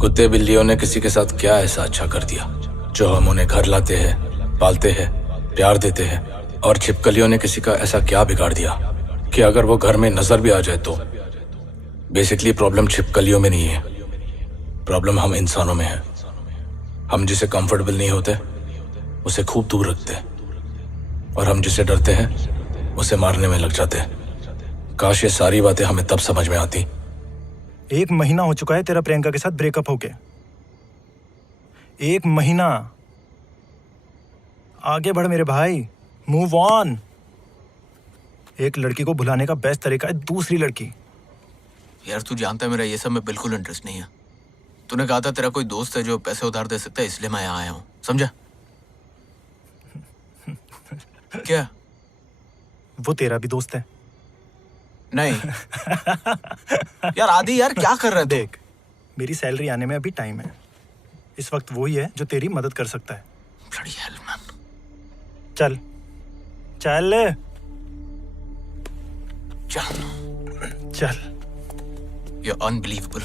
कुत्ते बिल्लियों ने किसी के साथ क्या ऐसा अच्छा कर दिया जो हम उन्हें घर लाते हैं, पालते हैं, प्यार देते हैं, और छिपकलियों ने किसी का ऐसा क्या बिगाड़ दिया कि अगर वो घर में नजर भी आ जाए तो। बेसिकली प्रॉब्लम छिपकलियों में नहीं है, प्रॉब्लम हम इंसानों में है। हम जिसे कंफर्टेबल नहीं होते उसे खूब दूर रखते हैं, और हम जिसे डरते हैं उसे मारने में लग जाते हैं। काश ये सारी बातें हमें तब समझ में आती। 1 महीना हो चुका है तेरा प्रियंका के साथ ब्रेकअप होके। 1 महीना। आगे बढ़ मेरे भाई, मूव ऑन। एक लड़की को भुलाने का बेस्ट तरीका है दूसरी लड़की। यार तू जानता है मेरा ये सब में बिल्कुल इंटरेस्ट नहीं है। तूने कहा था तेरा कोई दोस्त है जो पैसे उधार दे सकता है, इसलिए मैं यहाँ आया हूँ, समझा? क्या? वो तेरा भी दोस्त है? नहीं। यार आदि, यार क्या कर रहा है तू? देख, मेरी सैलरी आने में अभी टाइम है। इस वक्त वही है जो तेरी मदद कर सकता है। Bloody hell, man. चल चल चल। चल। You're unbelievable.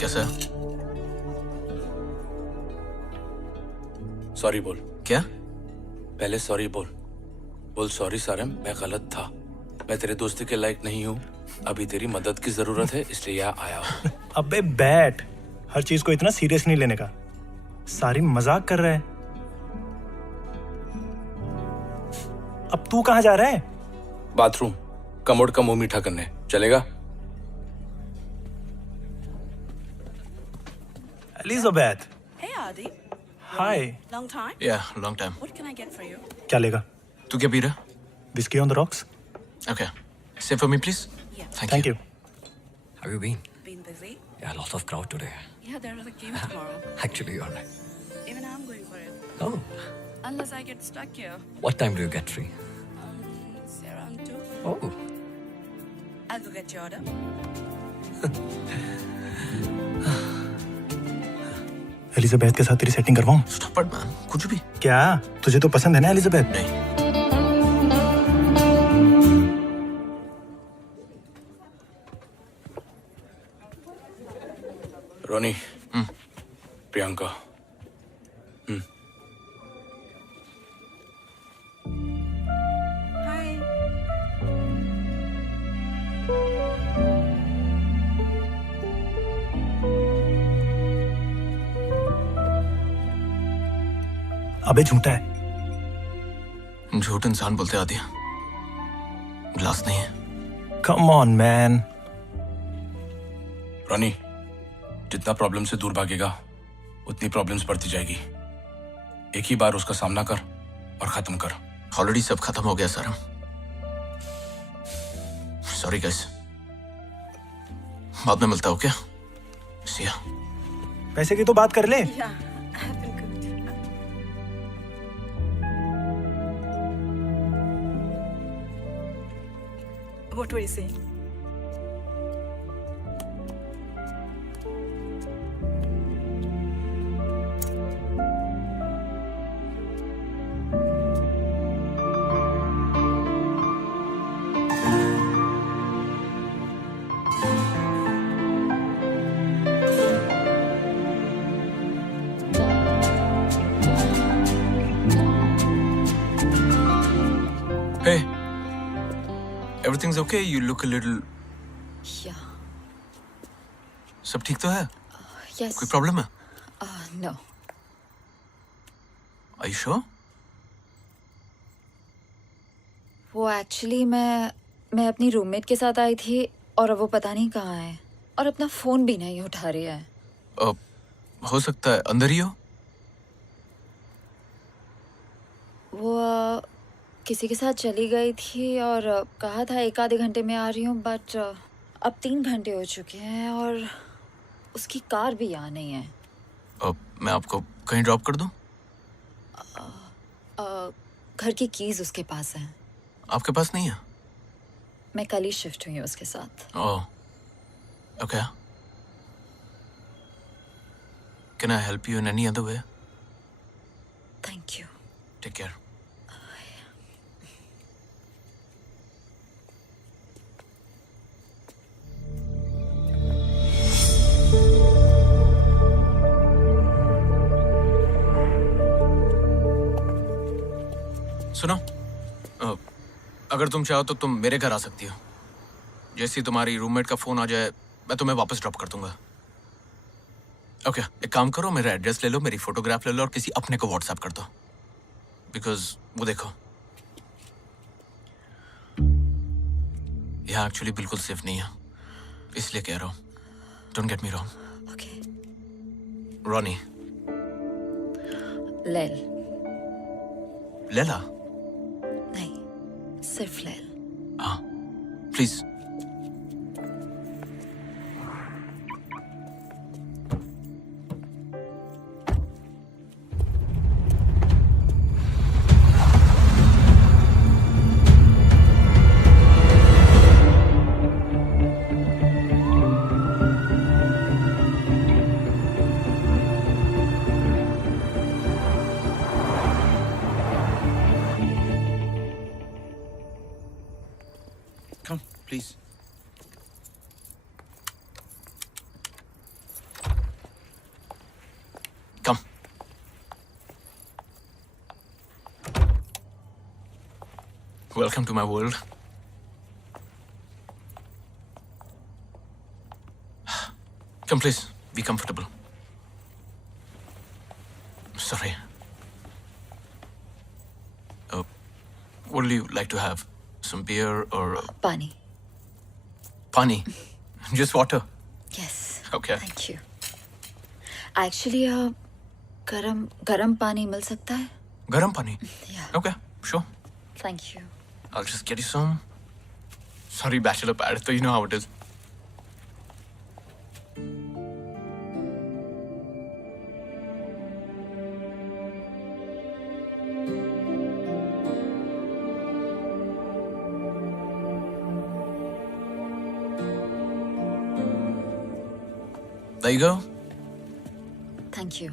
कैसा? सॉरी बोल। क्या? पहले सॉरी बोल। बोल सॉरी सारम, मैं गलत था। मैं तेरे दोस्ती के लायक नहीं हूँ। अभी तेरी मदद की जरूरत है, इसलिए यहाँ आया हूँ। अबे बैठ, हर चीज को इतना सीरियस नहीं लेने का। सारी मजाक कर रहा है। अब तू कहाँ जा रहा है? बाथरूम, कमोड का मुंह मीठा करने। चलेगा? Elizabeth. Hey Adi. Hi. Long time? Yeah, long time. What can I get for you? क्या लेगा? तू क्या पी रहा? Whiskey on the rocks. Okay. Say for me, please. Yeah. Thank you. Have you been? Been busy? Yeah, a lot of crowd today. Yeah, there is a game tomorrow. Actually, you're right. Even I'm going for it. Oh, Unless I get stuck here. what time do you get free? Say around 2. Oh, I'll go get your order. Elizabeth के साथ तेरी setting करवाऊं? Stop it, man. कुछ भी। क्या तुझे तो पसंद है ना एलिजाबेथ? नहीं। रोनी, प्रियंका। Hi. अबे झूठा है। झूठ इंसान बोलते आदि, ग्लास नहीं है। Come on man. रोनी, जितना प्रॉब्लम से दूर भागेगा उतनी प्रॉब्लम्स बढ़ती जाएगी। एक ही बार उसका सामना कर और खत्म कर। ऑलरेडी सब खत्म हो गया सर। सॉरी गाइस, बाद में मिलता हो क्या? सिया। पैसे की तो बात कर ले। Yeah, I've been good. What were you saying? Hey, everything's okay? You look a little. Yeah. सब ठीक तो है? Yes. कोई प्रॉब्लम है? No. Are you sure? वो एक्चुअली मैं अपनी रूममेट के साथ आई थी और अब वो पता नहीं कहाँ है और अपना फोन भी नहीं उठा रही है। हो सकता है अंदर ही हो। वो किसी के साथ चली गई थी और कहा था 1 आधे घंटे में आ रही हूँ, बट अब 3 घंटे हो चुके हैं और उसकी कार भी यहाँ नहीं है। मैं आपको कहीं ड्रॉप कर दूं? घर की कीज उसके पास हैं। आपके पास नहीं है? मैं कल ही शिफ्ट हुई हूँ उसके साथ। Oh, okay. Can I help you in any other way? Thank you. Take care. सुनो, अगर तुम चाहो तो तुम मेरे घर आ सकती हो। जैसे ही तुम्हारी रूममेट का फोन आ जाए मैं तुम्हें वापस ड्रॉप कर दूंगा। ओके, एक काम करो, मेरा एड्रेस ले लो, मेरी फोटोग्राफ ले लो और किसी अपने को व्हाट्सएप कर दो। बिकॉज वो देखो, यहाँ एक्चुअली बिल्कुल सेफ नहीं है, इसलिए कह रहा हूँ। Don't get me wrong. Okay. Ronnie. लेल। लेला। नहीं, सिर्फ लेल। हाँ, please. Come, please. Come. Welcome to my world. Come, please. Be comfortable. Sorry. What do you like to have? Some beer or पानी। pani? Just water. Yes. Okay. Thank you. Actually गरम पानी मिल सकता है? Garam pani. या। Okay, sure. Thank you. I'll just get you some. Sorry, bachelor pad, so you know how it is. There you go. Thank you.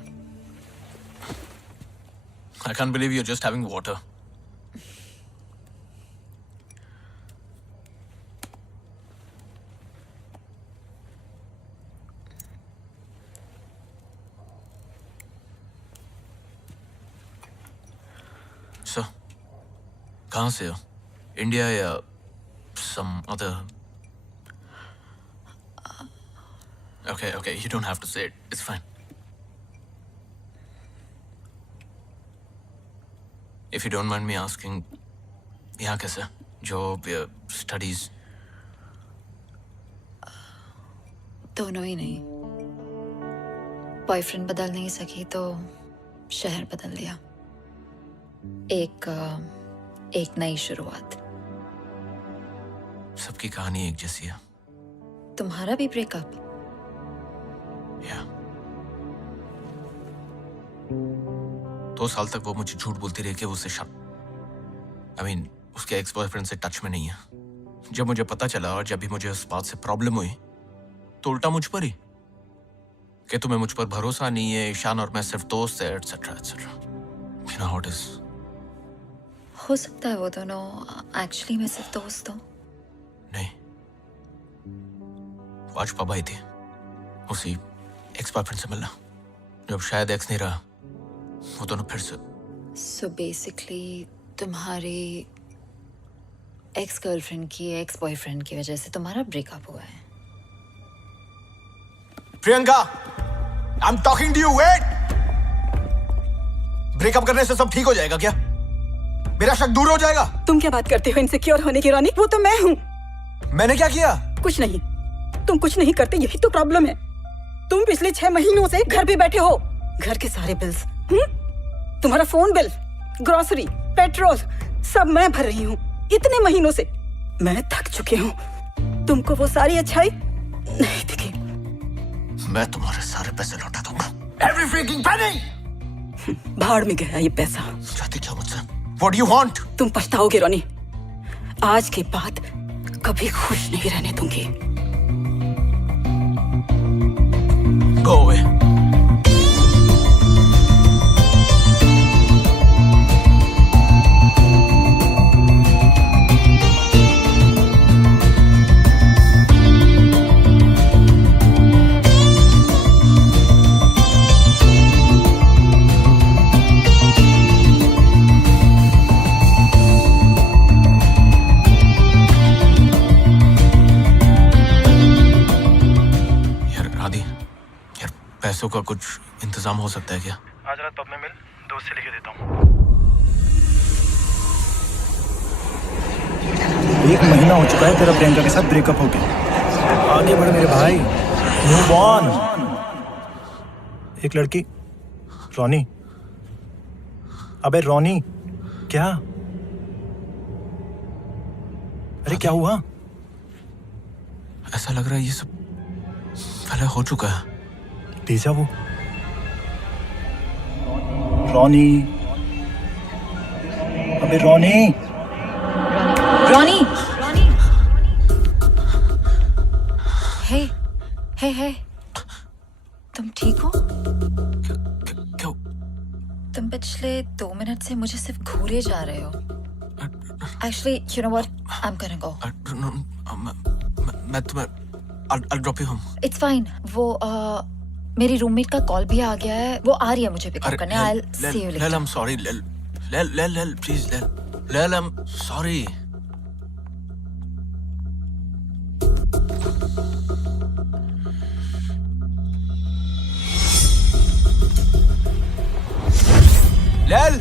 I can't believe you're just having water. So, कहाँ से हो? India या some other? Okay, you don't have to say it. It's fine. If you don't mind me asking, यहाँ कैसे? Job या studies? दोनों ही नहीं। Boyfriend बदल नहीं सकी तो शहर बदल दिया। एक नई शुरुआत। सबकी कहानी एक जैसी है। तुम्हारा भी ब्रेकअप? या 2 साल तक वो मुझे झूठ बोलती रही कि वो उससे उसके एक्स बॉयफ्रेंड से टच में नहीं है। जब मुझे पता चला और जब भी मुझे उस बात से प्रॉब्लम हुई तो उल्टा मुझ पर ही कि तुम्हें मुझ पर भरोसा नहीं है, ईशान और मैं सिर्फ दोस्त है, etcetera etcetera. You know how it is. हो सकता है वो दोनों एक्चुअली मैं सिर्फ दोस्त हूँ। नहीं, आज पापा आई थी उसी एक्स बॉयफ्रेंड से मिलना। जब शायद एक्स नहीं रहा वो दोनों फिर से। सो बेसिकली तुम्हारी एक्स गर्लफ्रेंड की एक्स बॉयफ्रेंड की वजह से तुम्हारा ब्रेकअप हुआ है। Priyanka, I am talking to you. Wait. Breakup करने से सब ठीक हो जाएगा क्या? मेरा शक दूर हो जाएगा? तुम क्या बात करते हो इनसिक्योर होने की रोनी? वो तो मैं हूँ। मैंने क्या किया? कुछ नहीं, तुम कुछ नहीं करते, यही तो प्रॉब्लम है। तुम पिछले 6 महीनों से घर पे बैठे हो। घर के सारे बिल्स, तुम्हारा फोन बिल, ग्रोसरी, पेट्रोल सब मैं भर रही हूँ इतने महीनों से। मैं थक चुकी हूँ। तुमको वो सारी अच्छाई नहीं दिखी। मैं तुम्हारे सारे पैसे लौटा दूंगा। Every freaking penny! भाड़ में गया ये पैसा। चाहती क्या मुझसे? What do you want? तुम पछताओगे रोनी। आज के बाद कभी खुश नहीं रहने दूंगी। Go away. चांदी यार, पैसों का कुछ इंतजाम हो सकता है क्या? आज रात पब में मिल, दोस्त से लिखे देता हूँ। 1 महीना हो चुका है तेरा प्रियंका के साथ ब्रेकअप हो गया। आगे बढ़ मेरे भाई, मूव ऑन। एक लड़की, रोनी। अबे रोनी, क्या? अरे क्या हुआ? ऐसा लग रहा है ये सब पहले हो चुका है। डेजा वो। रोनी, अबे रोनी। रॉनी, हे हे हे, तुम ठीक हो? क्यों? तुम पिछले 2 मिनट से मुझे सिर्फ घूरे जा रहे हो। Actually, you know what? I'm gonna go. मैं तुम्हें I'll drop you home. It's fine. वो मेरी रूममेट का कॉल भी आ गया है, वो आ रही है मुझे पिकअप करने। I'll see you later. I'm sorry. Lel, please, Lel, I'm sorry. Lel!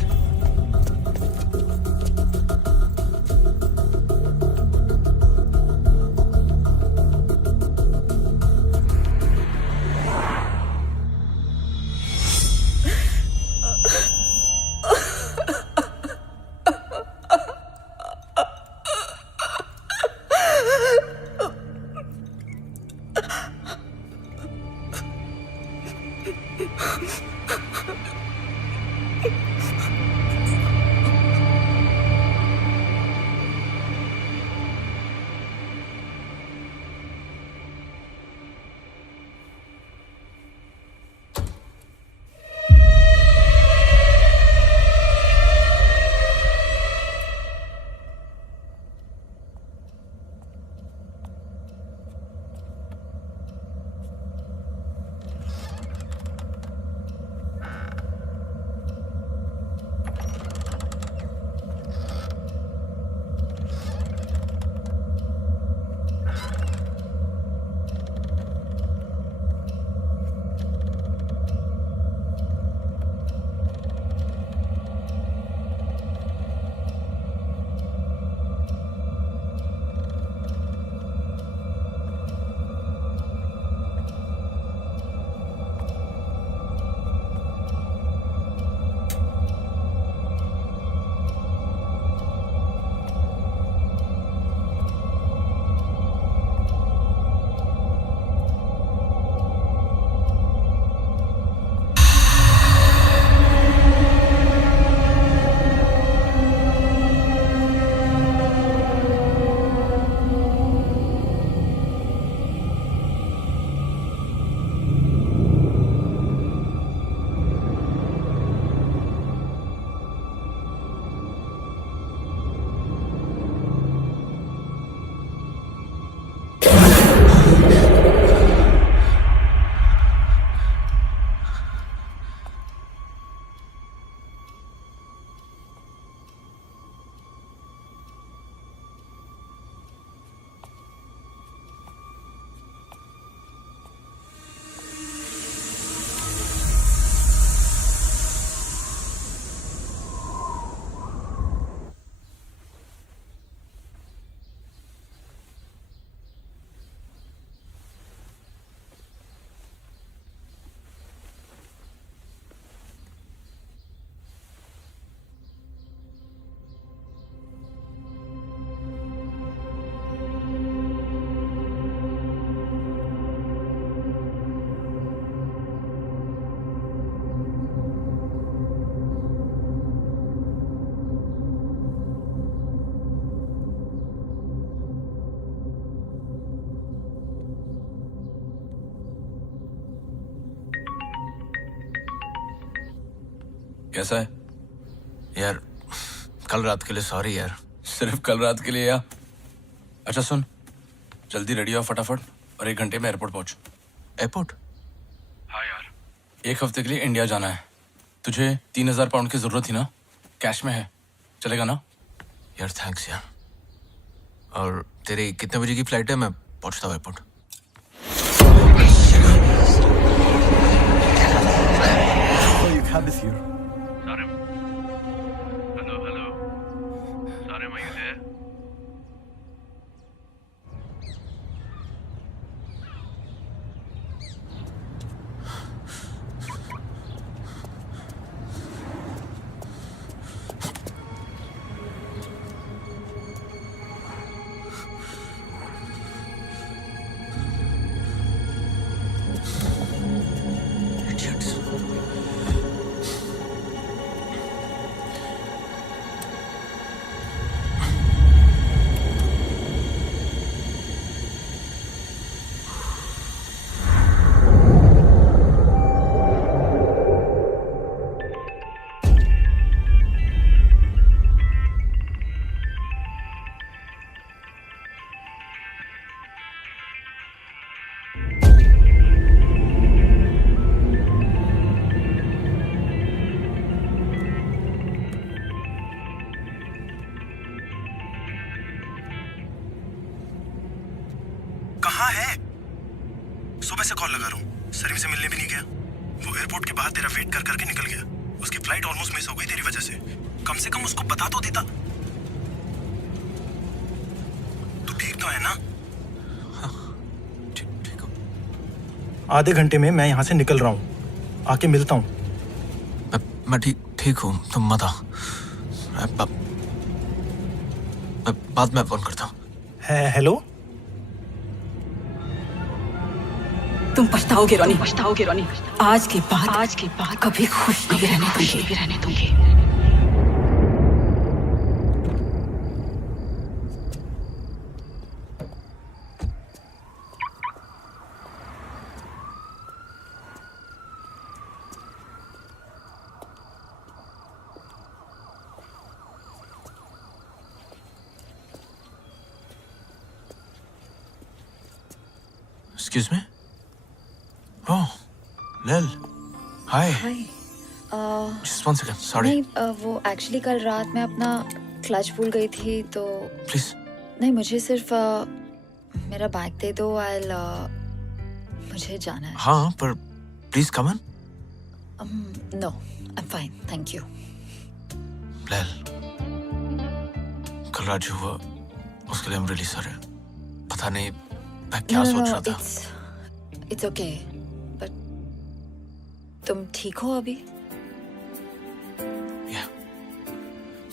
कैसा है? यार कल रात के लिए सॉरी यार। सिर्फ कल रात के लिए या? अच्छा सुन, जल्दी रेडी हो फटाफट और 1 घंटे में एयरपोर्ट पहुंच। एयरपोर्ट? हाँ यार, 1 हफ्ते के लिए इंडिया जाना है। तुझे 3000 पाउंड की जरूरत थी ना? कैश में है, चलेगा ना? यार थैंक्स यार। और तेरी कितने बजे की फ्लाइट है? मैं पहुंचता हूँ एयरपोर्ट। सुबह से कॉल लगा रहा हूँ, सरीम से मिलने भी नहीं गया। वो एयरपोर्ट के बाहर तेरा वेट कर करके निकल गया। उसकी फ्लाइट ऑलमोस्ट मिस हो गई तेरी वजह से। कम से कम उसको बता तो देता। तू ठीक तो है ना? ठीक ठीक हो। आधे घंटे में मैं यहाँ से निकल रहा हूँ, आके मिलता हूँ। मैं ठीक हूँ, तुम मत आओ। मैं बाद में फोन करता हूँ। हेलो। तुम पछताओगे रोनी, आज के बाद कभी खुश नहीं रहने दूंगी। Excuse me? Oh, Lil. Hi. हाय। Just 1 second. Sorry. नहीं, वो एक्चुअली कल रात मैं अपना क्लच भूल गई थी तो Please. नहीं, मुझे सिर्फ मेरा बैग दे दो। मुझे जाना है। हाँ, पर please come in. No, I am fine, thank you. Lil. कल रात जो हुआ, उसके लिए I'm really sorry. पता नहीं मैं क्या सोच रहा था। इट्स ओके, बट तुम ठीक हो अभी? Yeah.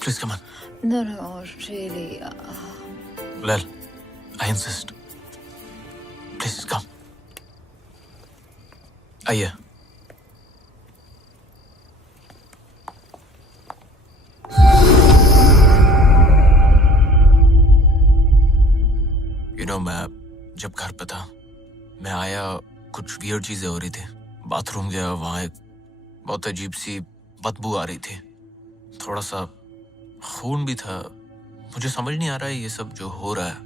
Please come in. No really. Lil, I insist. Please come. आइए। मैं जब घर पे था, मैं आया, कुछ वियर्ड चीजें हो रही थी। बाथरूम गया, वहां एक बहुत अजीब सी बदबू आ रही थी, थोड़ा सा खून भी था। मुझे समझ नहीं आ रहा है ये सब जो हो रहा है,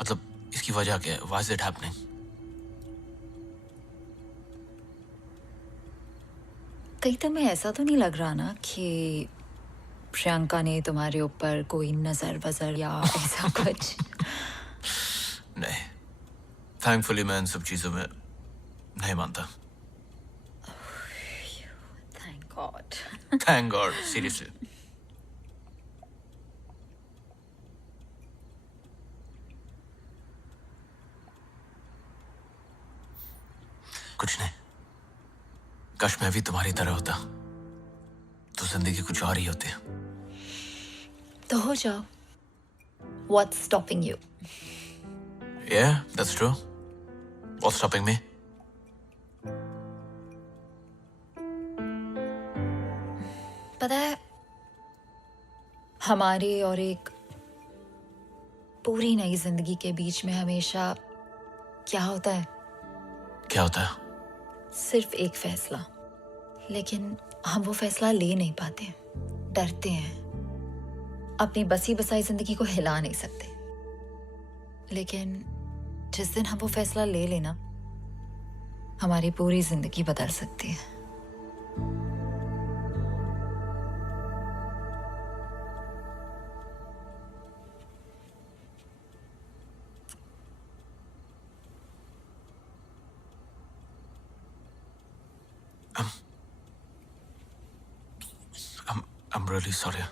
मतलब इसकी वजह क्या है? Why is it happening? कहीं तुम्हें ऐसा तो नहीं लग रहा ना कि प्रियंका ने तुम्हारे ऊपर कोई नजर वजर या ऐसा कुछ? नहीं, थैंकफुली मैं इन सब चीजों में नहीं मानता। Thank God. Thank God, seriously. कुछ नहीं, काश मैं भी तुम्हारी तरह होता तो जिंदगी कुछ और ही होती। तो हो जाओ। What's stopping you? Yeah, that's true. What's stopping me? पता है, हमारी और एक पूरी नई जिंदगी के बीच में हमेशा क्या होता है? क्या होता है? सिर्फ एक फैसला, लेकिन हम वो फैसला ले नहीं पाते, डरते हैं, अपनी बसी बसाई जिंदगी को हिला नहीं सकते। लेकिन जिस दिन हम वो फैसला ले लेना, हमारी पूरी जिंदगी बदल सकती है। I'm really sorry.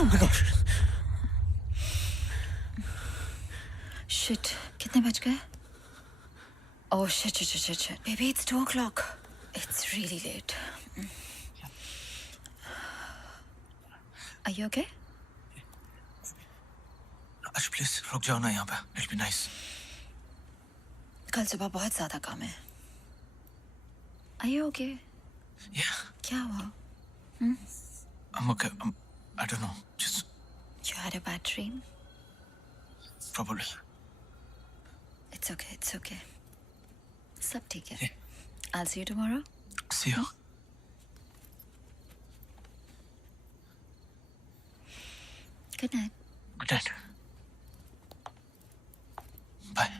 Oh my gosh. Shit, कितने बज गए? Oh shit. Baby, it's 2 o'clock. It's really late. Are you okay? Ash, please रुक जाओ ना यहाँ पे. It'll be nice. कल सुबह बहुत ज्यादा काम है। Are you okay? Yeah, क्या हुआ? I'm okay. I don't know. Just You had a bad dream? probably. It's okay, it's okay. सब ठीक है। I'll see you tomorrow. See you. Good night. Good night. Bye.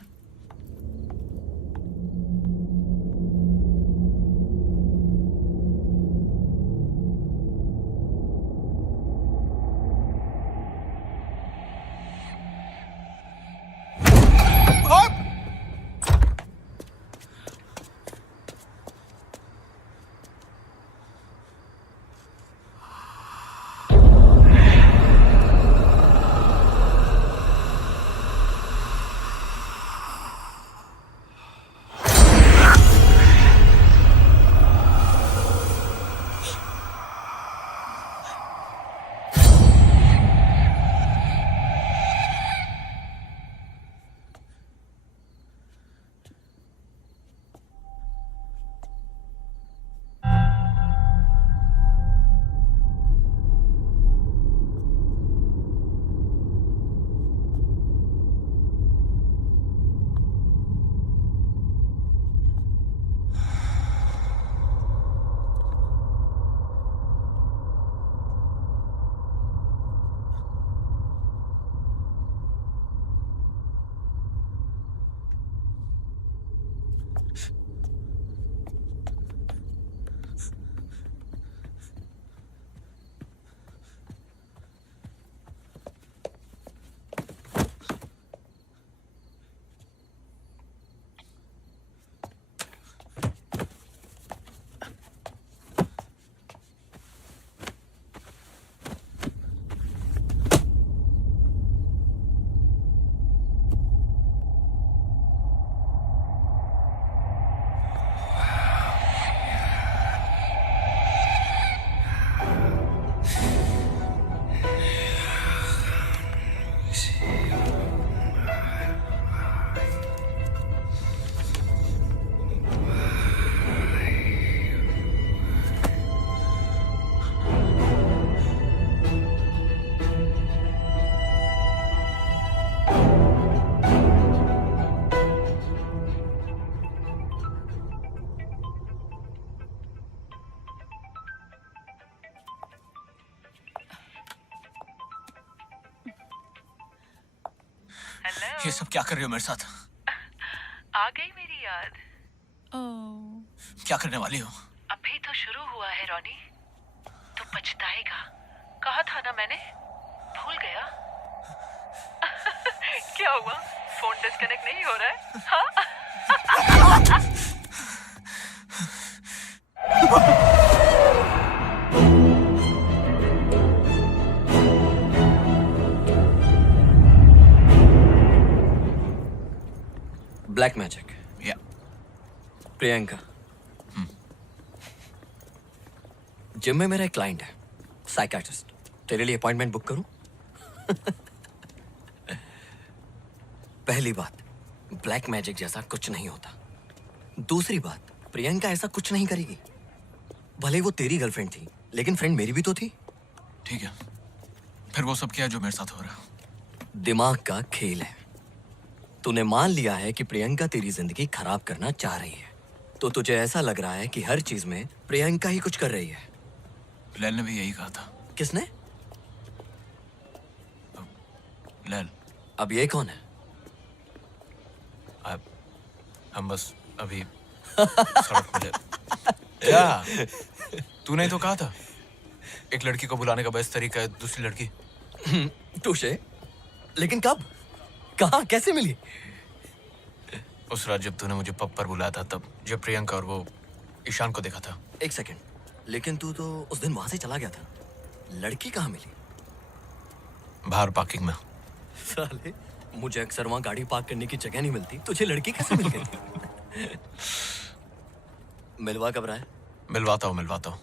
ये सब क्या कर रही हो मेरे साथ? आ गई मेरी याद। क्या करने वाली हो? अभी तो शुरू हुआ है रॉनी, तो पछताएगा। कहा था ना मैंने, भूल गया? क्या हुआ, फोन डिस्कनेक्ट नहीं हो रहा है? हाँ? Black magic. या प्रियंका। जिम में मेरा एक क्लाइंट है, साइकियाट्रिस्ट। तेरे लिए अपॉइंटमेंट बुक करूं? पहली बात, ब्लैक मैजिक जैसा कुछ नहीं होता। दूसरी बात, प्रियंका ऐसा कुछ नहीं करेगी। भले वो तेरी गर्लफ्रेंड थी, लेकिन फ्रेंड मेरी भी तो थी। ठीक है, फिर वो सब क्या है जो मेरे साथ हो रहा है? दिमाग का खेल है। तूने मान लिया है कि प्रियंका तेरी जिंदगी खराब करना चाह रही है, तो तुझे ऐसा लग रहा है कि हर चीज में प्रियंका ही कुछ कर रही है। लैल ने भी यही कहा था। किसने? लैल। अब ये कौन है? हम बस अभी सड़क मिले। क्या? तूने ही तो कहा था एक लड़की को बुलाने का बेस्ट तरीका है दूसरी लड़की। टूशे, लेकिन कब, कहाँ, कैसे मिली? उस रात जब तूने मुझे पब पर बुलाया था, तब जब प्रियंका और वो ईशान को देखा था। एक सेकंड, लेकिन तू तो उस दिन वहां से चला गया था। लड़की कहाँ मिली? बाहर पार्किंग में। साले, मुझे अक्सर वहां गाड़ी पार्क करने की जगह नहीं मिलती, तुझे लड़की कैसे मिल गई? मिलवा कब रहा है? मिलवाता हूँ।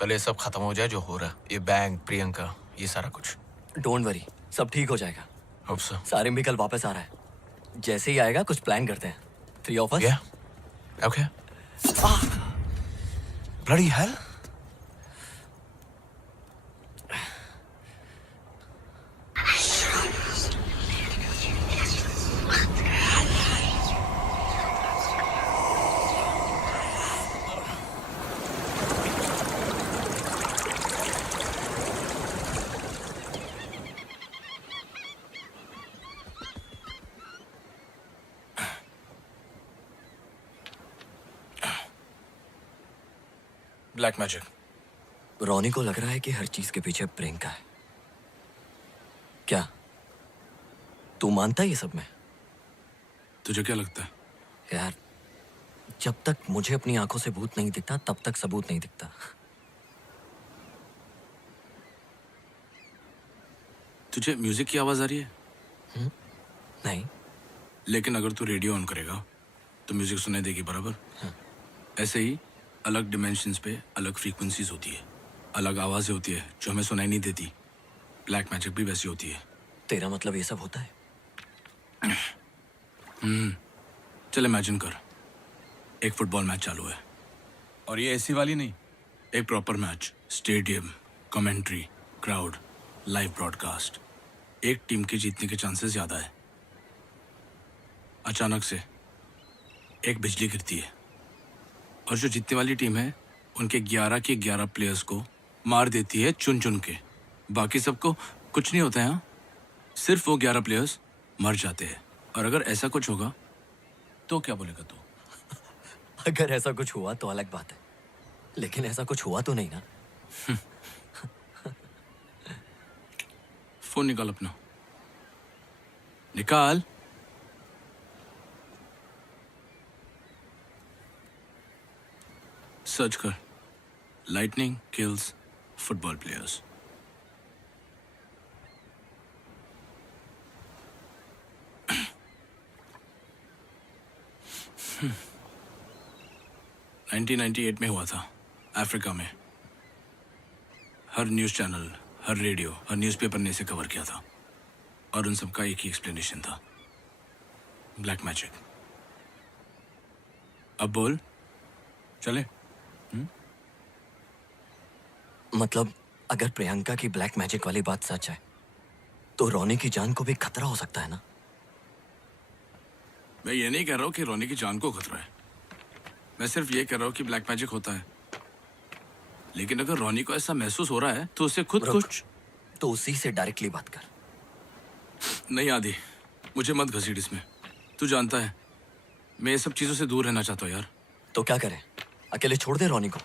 पहले ये सब खत्म हो जाए जो हो रहा है, ये बैंक, प्रियंका, ये सारा कुछ। डोंट वरी, सब ठीक हो जाएगा। Hope so. सारिम भी कल वापस आ रहा है। जैसे ही आएगा कुछ प्लान करते हैं। 3 of us? Yeah. Okay. Bloody hell. Black magic. Ronnie को लग रहा है कि हर चीज के पीछे प्रियंका है। क्या तू मानता है ये सब में? तुझे क्या लगता है? यार, जब तक मुझे अपनी आंखों से भूत नहीं दिखता तब तक सबूत नहीं दिखता। तुझे म्यूजिक की आवाज आ रही है? नहीं। लेकिन अगर तू रेडियो ऑन करेगा तो म्यूजिक सुनाई देगी, बराबर? ऐसे ही अलग डिमेंशंस पे अलग फ्रीक्वेंसीज होती है, अलग आवाजें होती है जो हमें सुनाई नहीं देती। ब्लैक मैजिक भी वैसी होती है। तेरा मतलब ये सब होता है? चल इमेजिन कर, एक फुटबॉल मैच चालू है, और ये ऐसी वाली नहीं, एक proper match, stadium, commentary, crowd, live broadcast. एक टीम के जीतने के चांसेस ज्यादा है। अचानक से एक बिजली गिरती है और जो जीतने वाली टीम है उनके 11 के 11 प्लेयर्स को मार देती है चुन चुन के। बाकी सबको कुछ नहीं होता है, हाँ? सिर्फ वो 11 प्लेयर्स मर जाते हैं। और अगर ऐसा कुछ होगा तो क्या बोलेगा तू? अगर ऐसा कुछ हुआ तो अलग बात है, लेकिन ऐसा कुछ हुआ तो नहीं ना। फोन निकाल अपना, निकाल। सर्च कर, lightning kills football players. Hmm. 1998 में हुआ था, अफ्रीका में। हर न्यूज़ चैनल, हर रेडियो, हर न्यूज़पेपर ने इसे कवर किया था, और उन सबका एक ही एक्सप्लेनेशन था, ब्लैक मैजिक। अब बोल, चले? मतलब अगर प्रियंका की ब्लैक मैजिक वाली बात सच है तो रोनी की जान को भी खतरा हो सकता है ना? मैं ये नहीं कह रहा हूँ कि रोनी की जान को खतरा है, मैं सिर्फ ये कह रहा हूँ कि ब्लैक मैजिक होता है। लेकिन अगर रोनी को ऐसा महसूस हो रहा है तो उसे खुद रुक, कुछ तो उसी से डायरेक्टली बात कर। नहीं आदि, मुझे मत घसीट इसमें। तू जानता है मैं ये सब चीजों से दूर रहना चाहता हूँ यार। तो क्या करें, अकेले छोड़ दे रोनी को?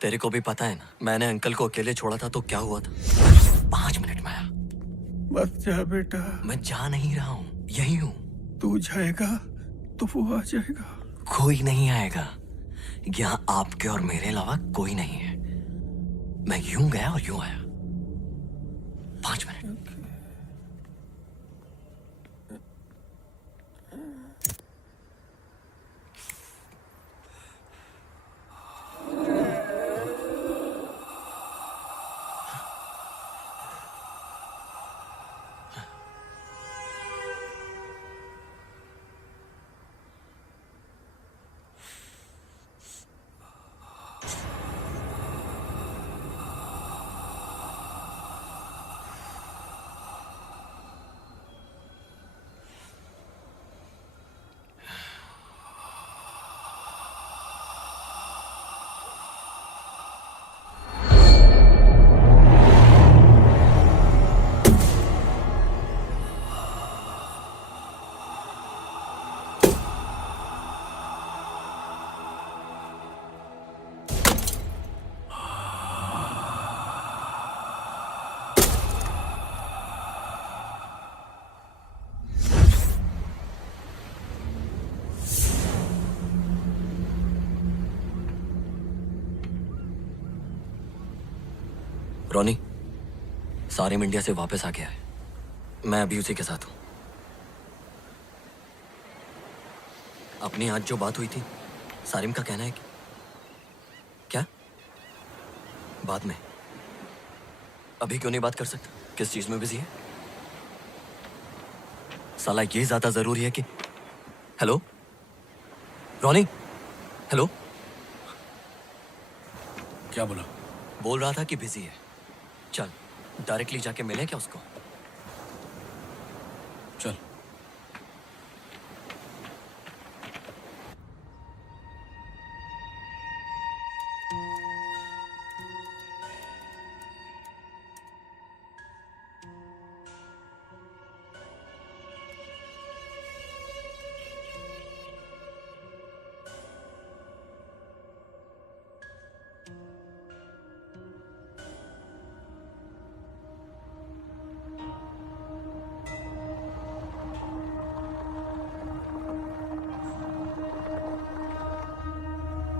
तेरे को भी पता है ना, मैंने अंकल को अकेले छोड़ा था तो क्या हुआ था। 5 मिनट में आया। मत जा बेटा, मैं जा नहीं रहा हूँ, यही हूँ। तू जाएगा तो वो आ जाएगा। कोई नहीं आएगा यहाँ, आपके और मेरे अलावा कोई नहीं है। मैं यूं गया और यूं आया। 5 मिनट। रोनी सारिम इंडिया से वापस आ गया है। मैं अभी उसी के साथ हूं। अपनी आज जो बात हुई थी, सारिम का कहना है कि क्या बाद में, अभी क्यों नहीं बात कर सकता? किस चीज में बिजी है? साला ये ज्यादा जरूरी है कि हेलो रॉनी, हेलो। क्या बोला? बोल रहा था कि बिजी है। चल डायरेक्टली जाके मिले क्या उसको? चल।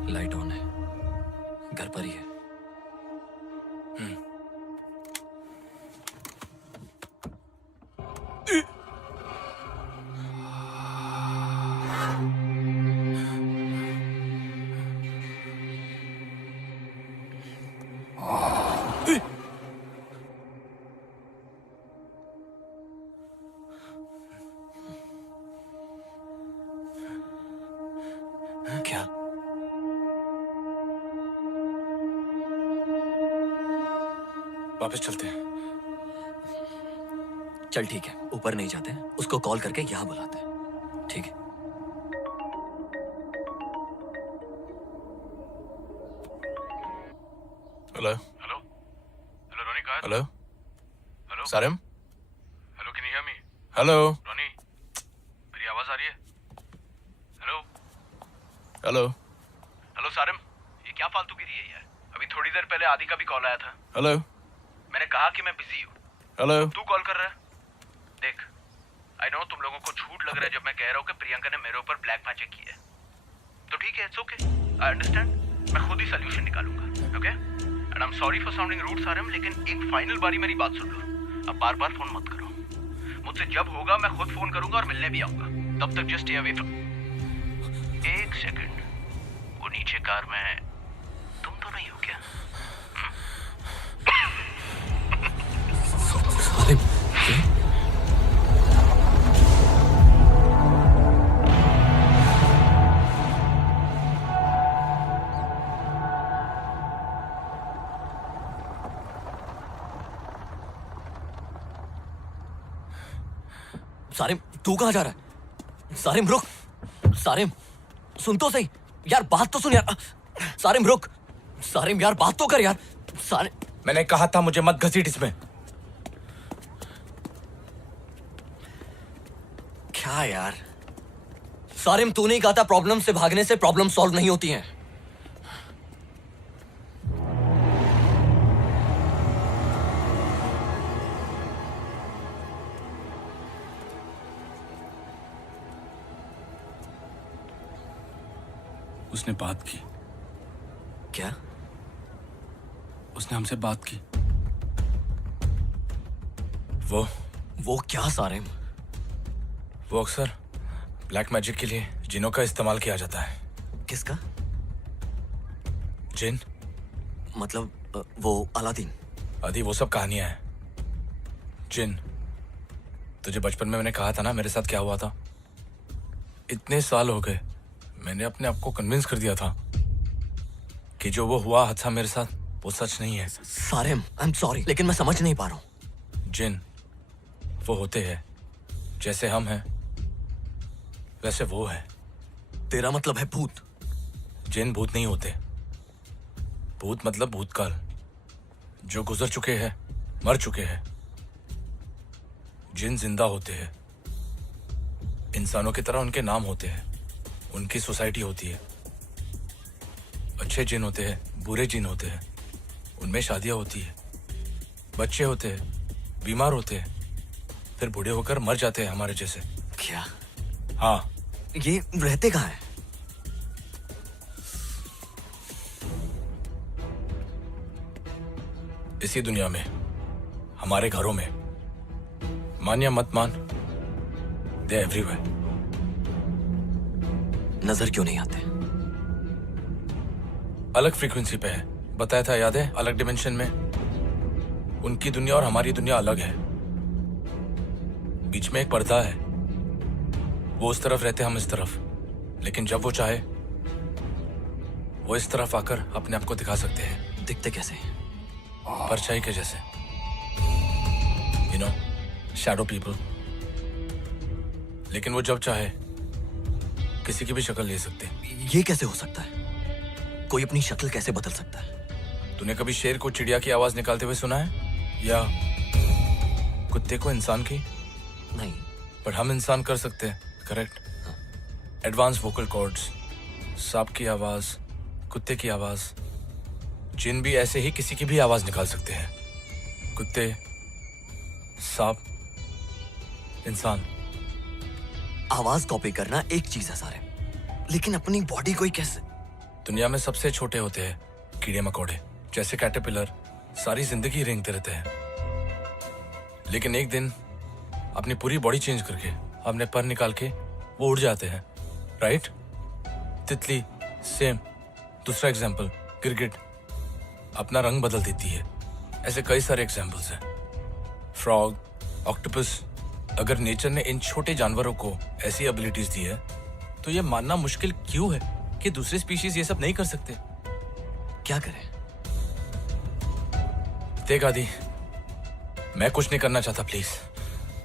लाइट ऑन है, घर पर ही है। क्या? वापस चलते हैं। चल ठीक है, ऊपर नहीं जाते, उसको कॉल करके यहाँ बुलाते हैं। ठीक है। हेलो। हेलो हेलो रोनी, कहाँ है? Hello. Hello Sarim. Hello, can you hear me? Hello. Ronnie, मेरी आवाज आ रही है? Hello hello. हेलो सारिम, ये क्या फालतूगिरी है यार? अभी थोड़ी देर पहले आदि का भी कॉल आया था। हेलो। मैंने कहा कि मैं बिजी हूँ, हेलो। तू कॉल कर रहा है। देख, आई नो तुम लोगों को झूठ लग रहा है जब मैं कह रहा हूँ कि प्रियंका ने मेरे ऊपर ब्लैक मैजिक किया है। तो ठीक है, इट्स ओके, आई अंडरस्टैंड। मैं खुद ही सोल्यूशन निकालूंगा, okay? And I am sorry for sounding rude Sarim, लेकिन एक फाइनल बारी मेरी बात सुन लो। अब बार बार फोन मत करो। मुझसे जब होगा मैं खुद फोन करूंगा और मिलने भी आऊंगा। तब तक जस्ट स्टे अवे फ्रॉम। एक सेकंड, वो नीचे कार में है, तुम तो नहीं हो क्या? सारिम, सारिम तू कहाँ जा रहा है? सारिम रुक, सारिम सुन तो सही यार, बात तो सुन यार। सारिम रुक, सारिम यार बात तो कर यार। सारिम, मैंने कहा था मुझे मत घसीट इसमें। क्या यार? सारिम तू नहीं कहा था प्रॉब्लम से भागने से प्रॉब्लम सॉल्व नहीं होती हैं। उसने बात की। क्या? उसने हमसे बात की। वो क्या सारिम? वो अक्सर ब्लैक मैजिक के लिए जिनों का इस्तेमाल किया जाता है। किसका? जिन। मतलब वो अलादीन? आदि वो सब कहानियां हैं। जिन, तुझे बचपन में मैंने कहा था ना मेरे साथ क्या हुआ था। इतने साल हो गए, मैंने अपने आप को कन्विंस कर दिया था कि जो वो हुआ हादसा मेरे साथ वो सच नहीं है। सारिम आई एम सॉरी, लेकिन मैं समझ नहीं पा रहा हूँ। जिन वो होते हैं जैसे हम हैं वैसे वो है। तेरा मतलब है भूत? जिन भूत नहीं होते। भूत मतलब भूतकाल, जो गुजर चुके हैं, मर चुके हैं। जिन जिंदा होते हैं, इंसानों की तरह उनके नाम होते हैं, उनकी सोसाइटी होती है। अच्छे जिन होते हैं, बुरे जिन होते हैं, उनमें शादियां होती है, बच्चे होते हैं, बीमार होते हैं, फिर बूढ़े होकर मर जाते हैं हमारे जैसे। क्या? हाँ। ये रहते कहाँ हैं? इसी दुनिया में, हमारे घरों में। मान या मत मान, दे एवरीवेयर। नजर क्यों नहीं आते? अलग फ्रीक्वेंसी पे है, बताया था याद है? अलग डिमेंशन में। उनकी दुनिया और हमारी दुनिया अलग है। बीच में एक पर्दा है, वो उस तरफ रहते हम इस तरफ, लेकिन जब वो चाहे वो इस तरफ आकर अपने आप को दिखा सकते हैं, दिखते कैसे? परछाई के जैसे, यू नो, शैडो पीपल। लेकिन वो जब चाहे किसी की भी शक्ल ले सकते हैं। ये कैसे हो सकता है? कोई अपनी शक्ल कैसे बदल सकता है? तूने कभी शेर को चिड़िया की आवाज निकालते हुए सुना है, या कुत्ते को इंसान की? नहीं। पर हम इंसान कर सकते हैं, करेक्ट? एडवांस वोकल कॉर्ड्स, सांप की आवाज, कुत्ते की आवाज, जिन भी ऐसे ही किसी की भी आवाज निकाल सकते हैं। कुत्ते, सांप, इंसान। आवाज कॉपी करना एक चीज है सारे, लेकिन अपनी बॉडी को ही कैसे? दुनिया में सबसे छोटे होते हैं कीड़े मकोड़े, जैसे कैटरपिलर, सारी जिंदगी रेंगते रहते हैं। लेकिन एक दिन अपनी पूरी बॉडी चेंज करके, अपने पर निकाल के वो उड़ जाते हैं, राइट? तितली, सेम। दूसरा एग्जाम्पल, गिरगिट अपना रंग बदल देती है। ऐसे कई सारे एग्जाम्पल्स हैं। Frog, octopus. अगर नेचर ने इन छोटे जानवरों को ऐसी एबिलिटीज दी है, तो ये मानना मुश्किल क्यों है कि दूसरे स्पीशीज ये सब नहीं कर सकते? क्या करें? देख आदि, मैं कुछ नहीं करना चाहता, प्लीज।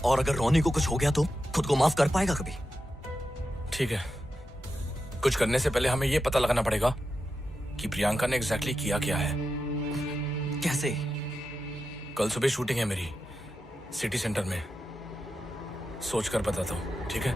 और अगर रोनी को कुछ हो गया तो खुद को माफ कर पाएगा कभी? ठीक है, कुछ करने से पहले हमें ये पता लगाना पड़ेगा कि प्रियंका ने एग्जैक्टली किया क्या है। कैसे? कल सुबह शूटिंग है मेरी, सिटी सेंटर में। सोचकर बताता हूँ, ठीक है?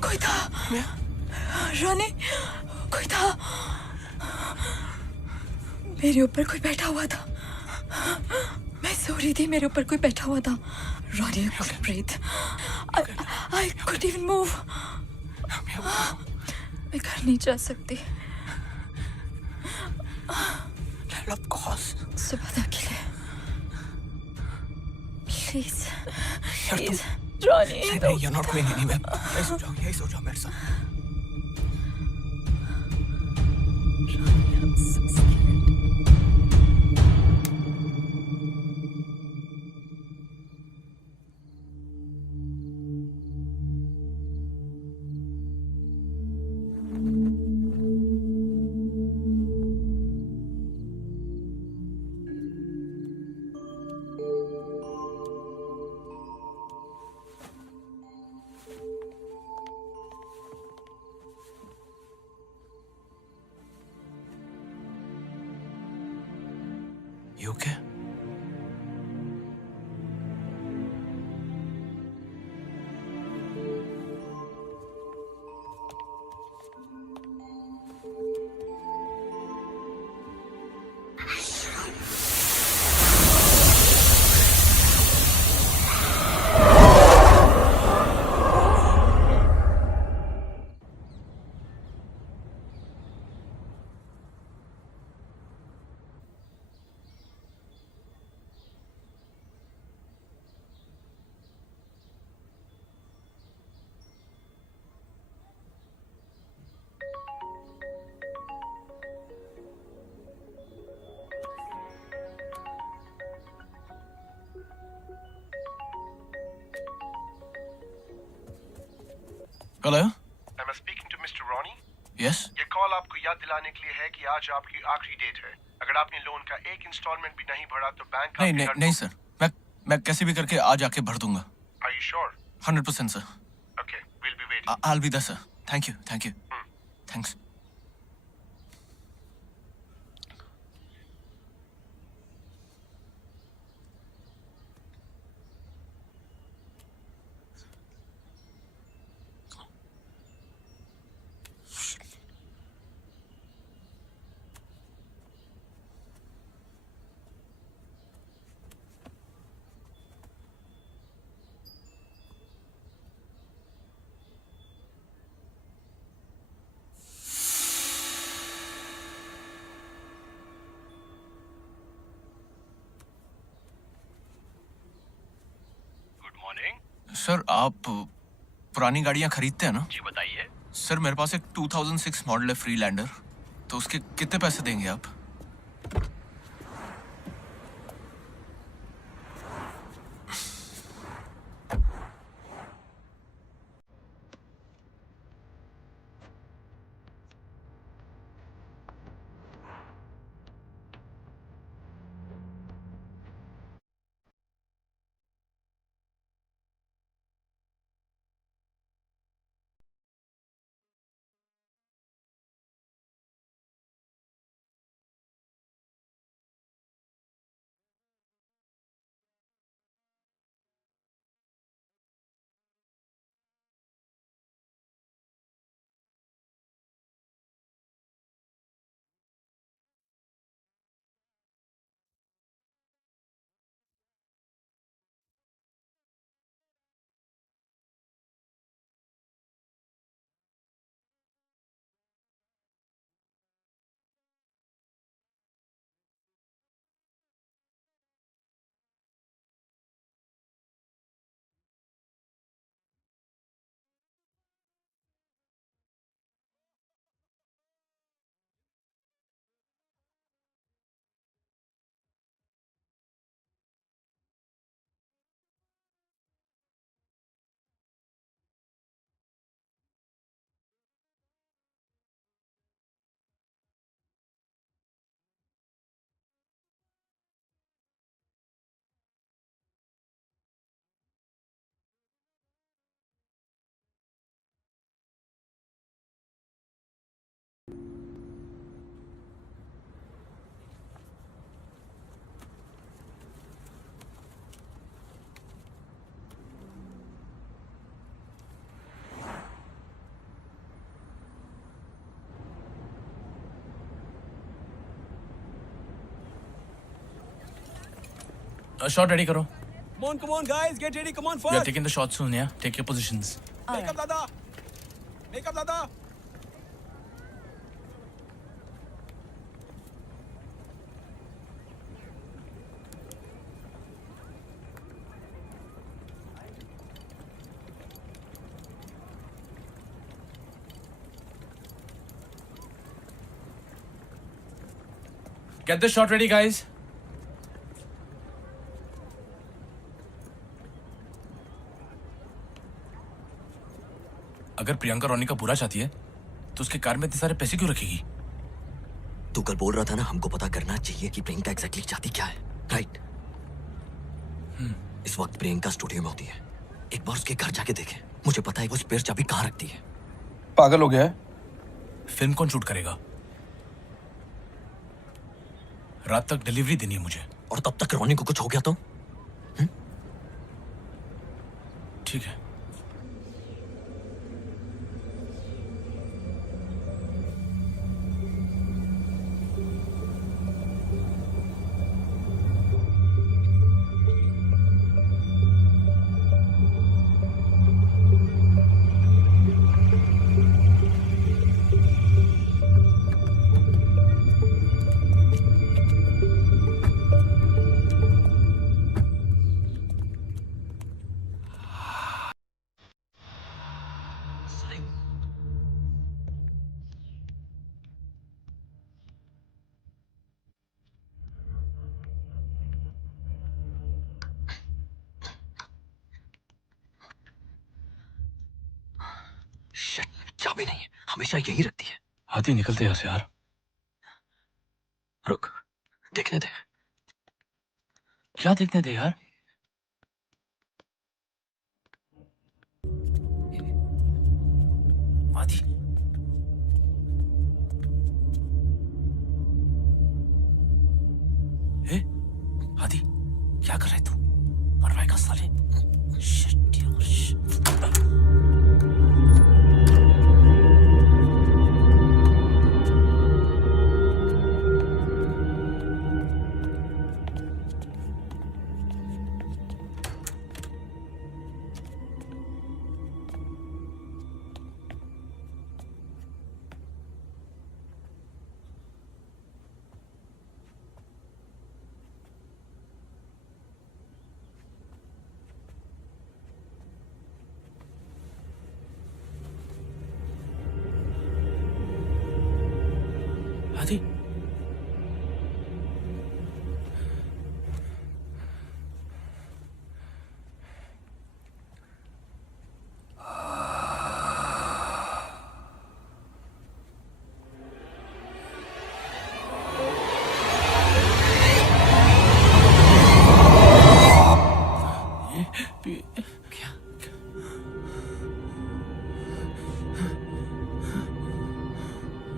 कोई था रोनी, कोई था मेरे ऊपर, कोई बैठा हुआ था। मैं सो रही थी, मेरे ऊपर कोई बैठा हुआ था। रोनी, I couldn't breathe. I couldn't even move. मैं घर नहीं जा सकती। Of course. सुबह तक के लिए प्लीज यार प्लीज रोनी, नहीं, you're not going anywhere. यही सो जाओ मेरे साथ। I'm so scared. you okay? Hello? Am I speaking to Mr. Ronnie? Yes? ये कॉल आपको याद दिलाने के लिए है कि आज आपकी आखिरी डेट है। अगर आपने लोन का एक इंस्टॉलमेंट भी नहीं भरा तो बैंक नहीं नहीं नहीं सर, मैं कैसे भी करके आज आके भर दूंगा। Are you sure? 100% sir. Okay, we'll be waiting. I'll be there sir। Thank you thanks. Good morning. Sir आप पुरानी गाड़ियां खरीदते हैं ना? जी बताइए। सर मेरे पास एक 2006 मॉडल है फ्रीलैंडर, तो उसके कितने पैसे देंगे आप? शॉट रेडी करो। Come on, guys, get ready. Come on, We are fast. taking the shot soon, yeah? Take your positions. Make up, Dada. Make up, Dada. Get the shot ready, guys. अगर प्रियंका रोनी का बुरा चाहती है तो उसके car में इतने सारे पैसे क्यों रखेगी? तू कल बोल रहा था ना, हमको पता करना चाहिए कि प्रियंका एग्जैक्टली चाहती क्या है, राइट? इस वक्त प्रियंका स्टूडियो में होती है। एक बार उसके घर जाके देखे, मुझे पता है वो स्पेयर चाबी कहाँ रखती है। पागल हो गया है? फिल्म कौन शूट करेगा? रात तक डिलीवरी देनी है मुझे। और तब तक रोनी को कुछ हो गया तो? ठीक है। शिट, चाबी नहीं है, हमेशा यही रखती है। आदि निकलते यहाँ से यार। रुक, देखने दे। क्या देखने दे यार? आदि आदि क्या कर रहा है तू? मर पाएगा साले। शिट यार, शिट। आदि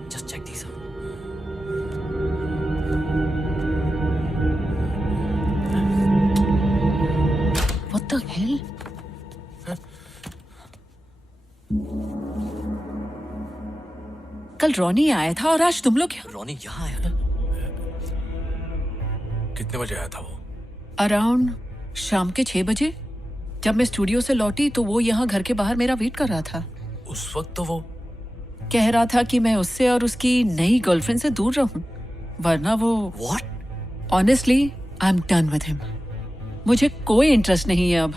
Just check these out. What the hell? कल रॉनी आया था और आज तुम लोग यहाँ? रोनी यहाँ आया था? कितने बजे आया था वो? अराउंड शाम के 6 बजे। जब मैं स्टूडियो से लौटी तो वो यहाँ घर के बाहर मेरा वेट कर रहा था। उस वक्त तो वो कह रहा था कि मैं उससे और उसकी नई गर्लफ्रेंड से दूर रहूं, वरना वो What? Honestly I am done with him. मुझे कोई इंटरेस्ट नहीं है अब।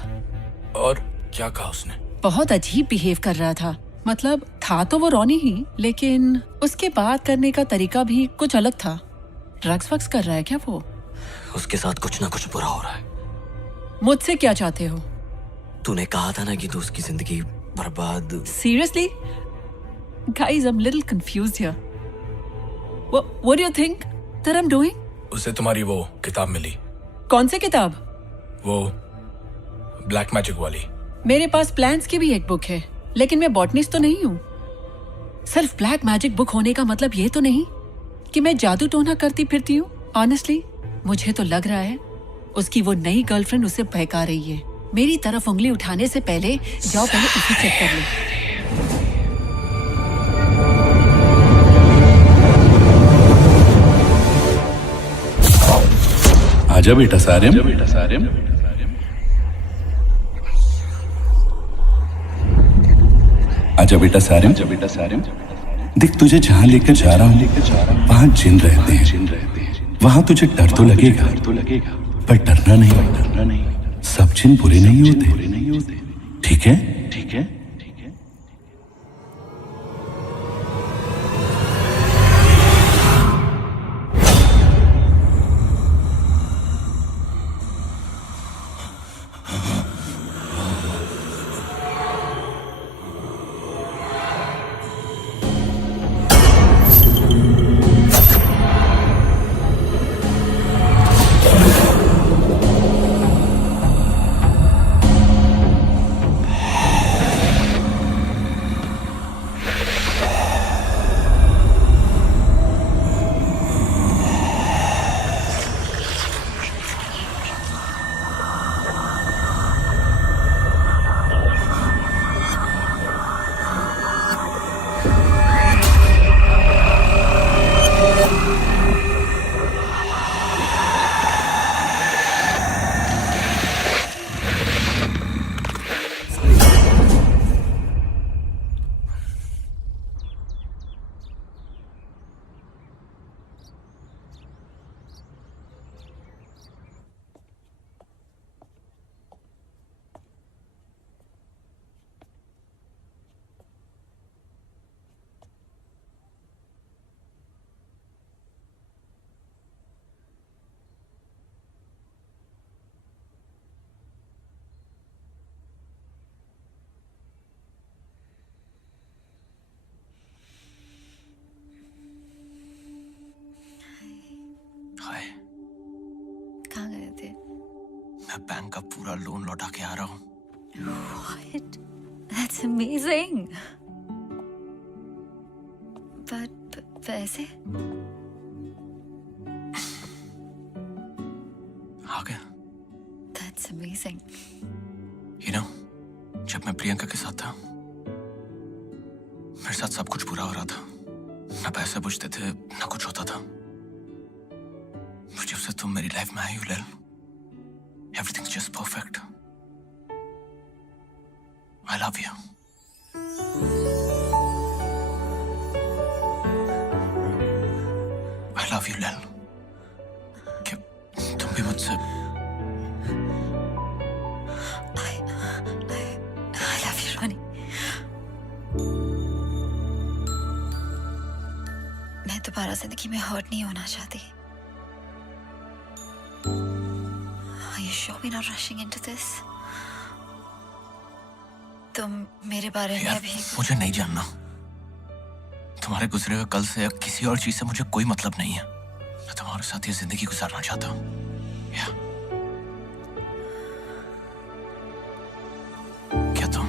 और क्या कहा उसने? बहुत अजीब बिहेव कर रहा था। मतलब था तो वो रॉनी ही, लेकिन उसके बात करने का तरीका भी कुछ अलग था। ड्रग्स वग्स कर रहा है क्या वो? उसके साथ कुछ ना कुछ बुरा हो रहा है। मुझसे क्या चाहते हो? तूने कहा था ना कि तू उसकी जिंदगी बर्बाद। Seriously? Guys, I'm a little confused here. What do you think that I'm doing? उसे तुम्हारी वो किताब मिली, कौन सी किताब? वो ब्लैक मैजिक वाली। मेरे पास प्लान्स की भी एक बुक है, लेकिन मैं बॉटनिस्ट तो नहीं हूँ। सिर्फ ब्लैक मैजिक बुक होने का मतलब ये तो नहीं कि मैं जादू टोना करती फिरती हूँ। ऑनेस्टली मुझे तो लग रहा है उसकी वो नई गर्लफ्रेंड उसे बहका रही है। मेरी तरफ उंगली उठाने से पहले जाओ पहले उसे चेक कर लो। आजा बेटा सारिम। आजा बेटा सारिम। देख तुझे जहाँ लेकर जा रहा हूँ वहाँ जिन रहते हैं। वहाँ तुझे डर तो लगेगा पर डरना नहीं। सब जिन बुरे नहीं होते, ठीक है? मैं बैंक का पूरा लोन लौटा के आ रहा हूँ। What? That's amazing. But पैसे? आ गया। That's amazing. You know, जब मैं प्रियंका के साथ था, मेरे साथ सब कुछ बुरा हो रहा था। ना पैसे बचते थे, ना कुछ होता था। जब से तुम मेरी लाइफ में आई हो लैल, everything's just perfect. I love you. I love you, लैल। क्या तुम भी मुझसे I love you, Ronnie. मैं दोबारा जिंदगी में हर्ट नहीं होना चाहती। Are you sure we're not rushing into this? तुम मेरे बारे में यार, भी मुझे नहीं जानना। तुम्हारे गुजरे हुए कल से या किसी और चीज से मुझे कोई मतलब नहीं है। मैं तुम्हारे साथ ये जिंदगी गुजारना चाहता हूँ। क्या तुम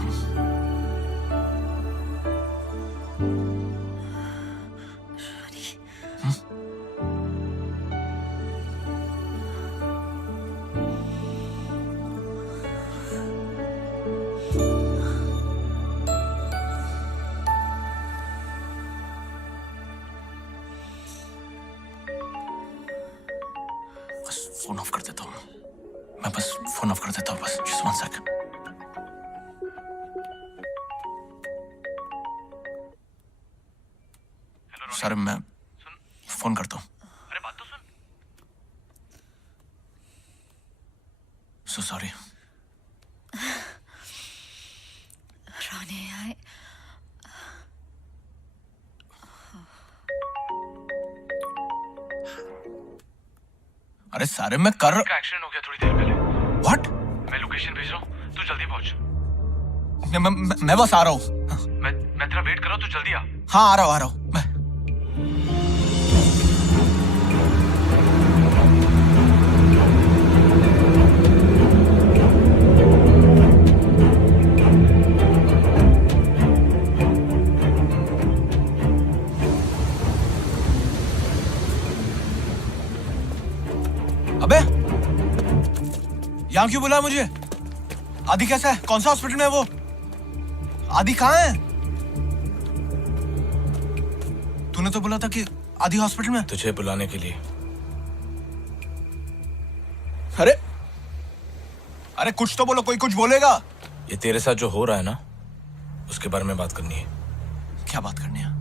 बस फोन ऑफ कर देता हूँ। मैं बस फोन ऑफ कर देता हूँ। बस just 1 second. सर मैं फोन करता हूँ। अरे बात तो सुन। So sorry. Ronnie, अरे सारे मैं कर का एक्सीडेंट हो गया थोड़ी देर पहले। What? मैं लोकेशन भेज रहा हूँ, तू जल्दी पहुंच। मैं बस आ रहा हूँ। मैं तेरा वेट कर रहा हूँ, तू जल्दी आ। हाँ आ रहा हूँ मैं। अबे यहाँ क्यों बुलाया मुझे? आदि कैसा है? कौन सा हॉस्पिटल में है वो? आदि कहाँ है? तूने तो बोला था कि आदि हॉस्पिटल में। तुझे बुलाने के लिए। अरे अरे कुछ तो बोलो, कोई कुछ बोलेगा। ये तेरे साथ जो हो रहा है ना, उसके बारे में बात करनी है। क्या बात करनी है?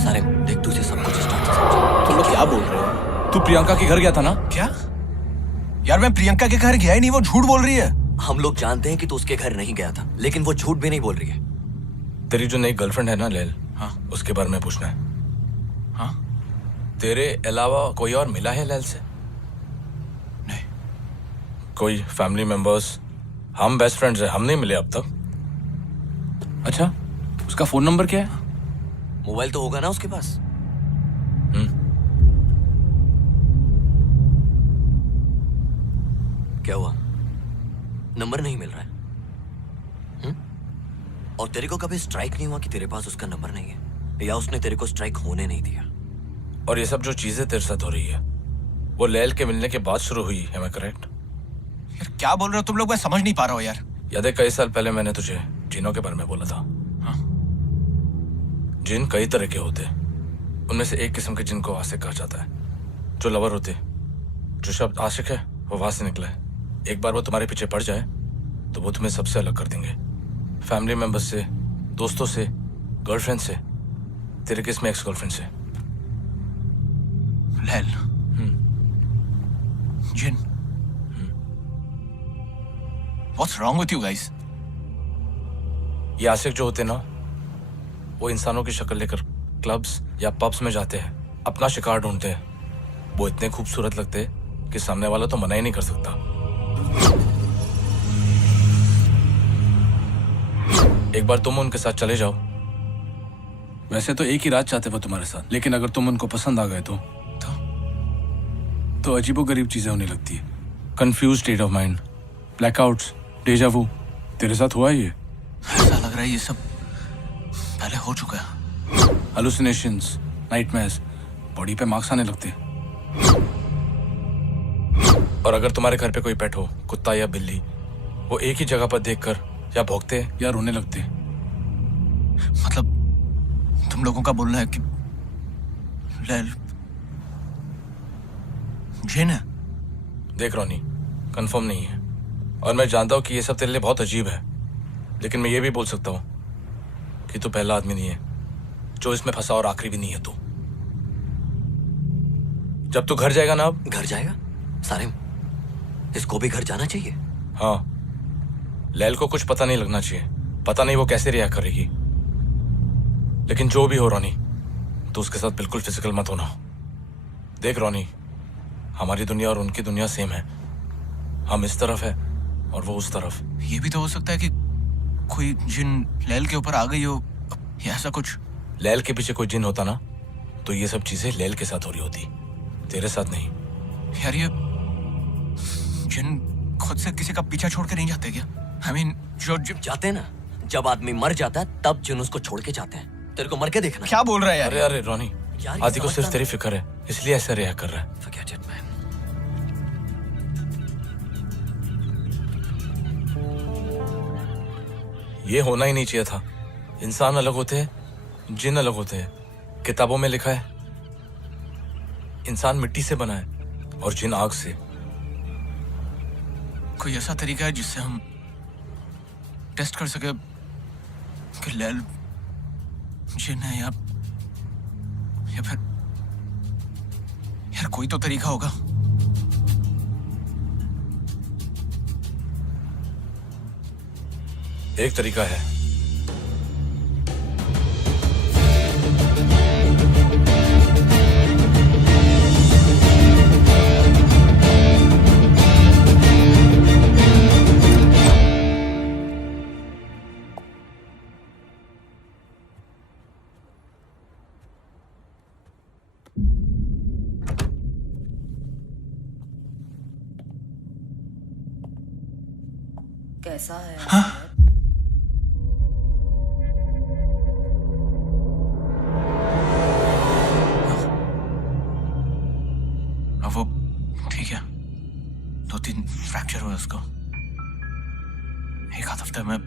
सारे देख, तुझे सब कुछ स्टार्ट से समझा। तुम लोग क्या बोल रहे हो? तू प्रियंका के घर गया था ना? क्या? यार मैं प्रियंका के घर गया ही नहीं, वो झूठ बोल रही है। हम लोग जानते हैं कि तू उसके घर नहीं गया था, लेकिन वो झूठ भी नहीं बोल रही है। तेरी जो नई गर्लफ्रेंड है ना लैल, हाँ उसके बारे में पूछना है। हाँ तेरे अलावा कोई और मिला है लैल से? नहीं। कोई फैमिली मेंबर्स? हम बेस्ट फ्रेंड्स हैं, हम नहीं मिले अब तक। अच्छा, उसका फोन नंबर क्या है? मोबाइल तो होगा ना उसके पास। क्या हुआ? नंबर नहीं मिल रहा है? और तेरे को कभी स्ट्राइक नहीं हुआ कि तेरे पास उसका नंबर नहीं है, या उसने तेरे को स्ट्राइक होने नहीं दिया? और ये सब जो चीजें तेरे साथ हो रही है, वो लैल के मिलने के बाद शुरू हुई है, मैं करेक्ट? यार क्या बोल रहे हो तुम लोग? मैं समझ नहीं पा रहा हूँ यार। याद है कई साल पहले मैंने तुझे जिनों के बारे में बोला था? हाँ। जिन कई तरह के होते, उनमें से एक किस्म के जिन को आशिक कहा जाता है, जो लवर होते। जो शब्द आशिक है वो वहां से निकला है। एक बार वो तुम्हारे पीछे पड़ जाए तो वो तुम्हें सबसे अलग कर देंगे, फैमिली मेंबर्स से, दोस्तों से, गर्लफ्रेंड से, तेरे केस में एक्स गर्लफ्रेंड से। लैल, जिन, What's wrong with you guys? ये आशिक जो होते ना, वो इंसानों की शक्ल लेकर क्लब्स या पब्स में जाते हैं, अपना शिकार ढूंढते हैं। वो इतने खूबसूरत लगते हैं कि सामने वाला तो मना ही नहीं कर सकता। एक बार तुम उनके साथ चले जाओ। वैसे तो एक ही रात चाहते वो तुम्हारे साथ, लेकिन अगर तुम उनको पसंद आ गए तो अजीबोगरीब चीजें होने लगती है। Confuse state of mind, blackouts, deja vu. तेरे साथ हुआ है ये? ऐसा लग रहा है ये सब पहले हो चुका है। हेलुसिनेशंस, नाइटमेयर्स, बॉडी पे मार्क्स आने लगते हैं। और अगर तुम्हारे घर पे कोई पेट हो, कुत्ता या बिल्ली, वो एक ही जगह पर देखकर या भौंकते या रोने लगते। मतलब तुम लोगों का बोलना है कि लैल जिन है? देख रोनी, कंफर्म नहीं है और मैं जानता हूँ कि ये सब तेरे लिए बहुत अजीब है, लेकिन मैं ये भी बोल सकता हूँ कि तू पहला आदमी नहीं है जो इसमें फंसा और आखिरी भी नहीं है तू। जब तू घर जाएगा ना, अब घर जाएगा? सारिम, इसको भी घर जाना चाहिए। हाँ, लैल को कुछ पता नहीं लगना चाहिए। पता नहीं वो कैसे रिएक्ट करेगी, लेकिन जो भी हो रोनी, तो उसके साथ बिल्कुल फिजिकल मत होना। देख रोनी, हमारी दुनिया और उनकी दुनिया सेम है। हम इस तरफ है और वो उस तरफ। ये भी तो हो सकता है कि कोई जिन लैल के ऊपर आ गई हो या ऐसा कुछ। लैल के पीछे कोई जिन होता ना, तो ये सब चीजें लैल के साथ हो रही होती, तेरे साथ नहीं। यार ये जिन खुद से किसी का पीछा छोड़ के नहीं जाते क्या? I mean, जो जाते हैं ना, जब आदमी मर जाता है तब जिन उसको छोड़ के जाते हैं। तेरे को मर के देखना। क्या बोल रहा है यार? अरे अरे रोनी, आदि को सिर्फ तेरी फिक्र है, इसलिए ऐसा रिएक्ट कर रहा है। Forget it, man. ये होना ही नहीं चाहिए था। इंसान अलग होते हैं, जिन अलग होते हैं। किताबों में लिखा है इंसान मिट्टी से बना है और जिन आग से। कोई ऐसा तरीका है जिससे हम टेस्ट कर सके कि लैल जिन है या फिर यार कोई तो तरीका होगा। एक तरीका है। कैसा है? अब वो ठीक है, 2-3 फ्रैक्चर हुआ उसको। एक आध हफ्ते में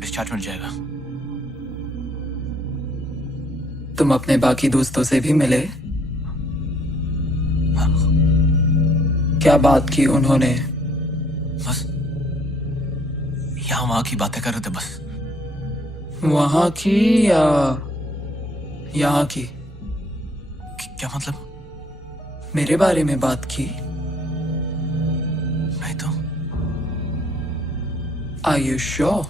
डिस्चार्ज मिल जाएगा। तुम अपने बाकी दोस्तों से भी मिले? क्या बात की उन्होंने? बस यहाँ वहां की बातें कर रहे थे बस। वहां की या यहाँ की? क्या मतलब? मेरे बारे में बात की? नहीं तो। Are you sure?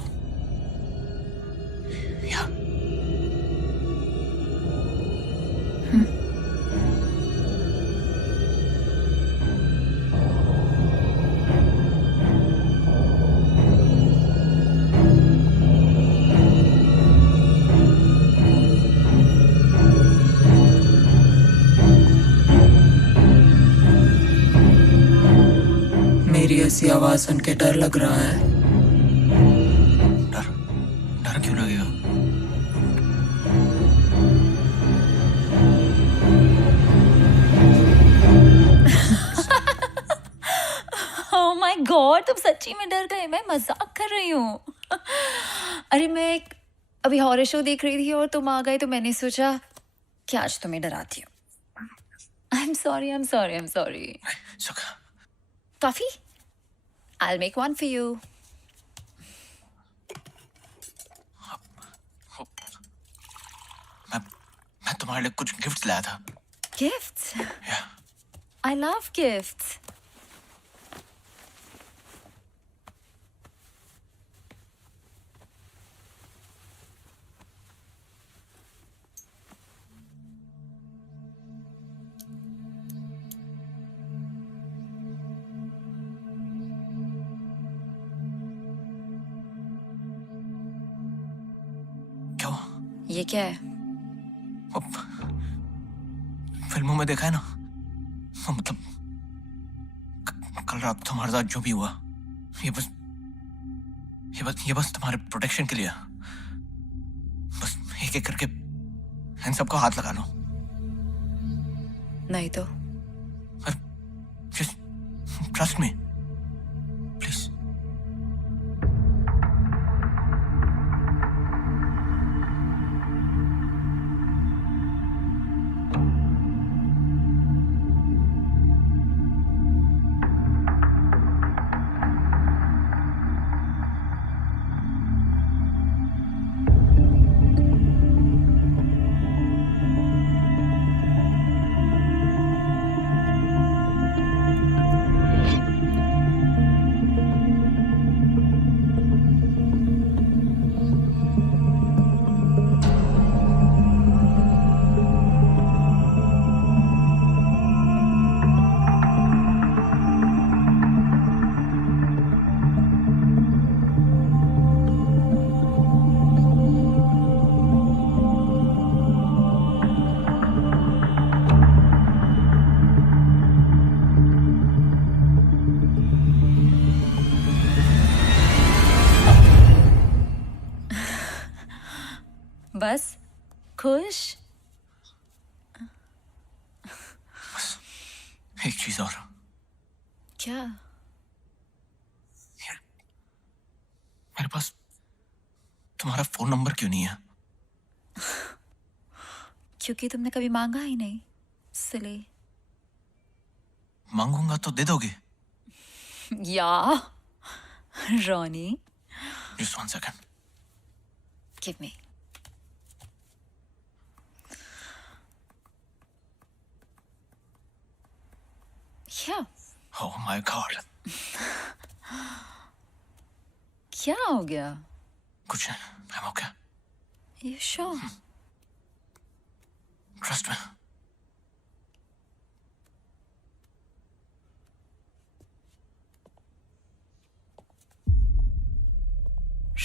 या मेरी ऐसी आवाज सुन के डर लग रहा है? डर? डर क्यों लगेगा? Oh my God, तुम सच्ची में डर गए? मैं मजाक कर रही हूँ। अरे मैं अभी हॉरर शो देख रही थी और तुम आ गए तो मैंने सोचा कि आज तुम्हें डराती हूँ। I'm sorry, I'm sorry, I'm sorry. सुखा, Coffee? I'll make one for you. मैं तुम्हारे लिए कुछ गिफ्ट्स लाया था। Gifts? या I love gifts. ये क्या है? अब फिल्मों में देखा है ना, वो मतलब कल रात तुम्हारे साथ जो भी हुआ, ये बस तुम्हारे प्रोटेक्शन के लिए। बस एक एक करके इन सबको हाथ लगा लो। नहीं तो Just trust me, please. बस खुश? एक चीज और, क्या? मेरे पास तुम्हारा फोन नंबर क्यों नहीं है? क्योंकि तुमने कभी मांगा ही नहीं, इसलिए। मांगूंगा तो दे दोगे? या Ronnie, Just 1 second. give me. क्या? Oh my God. क्या हो गया? कुछ नहीं, I'm okay. You sure? Trust me.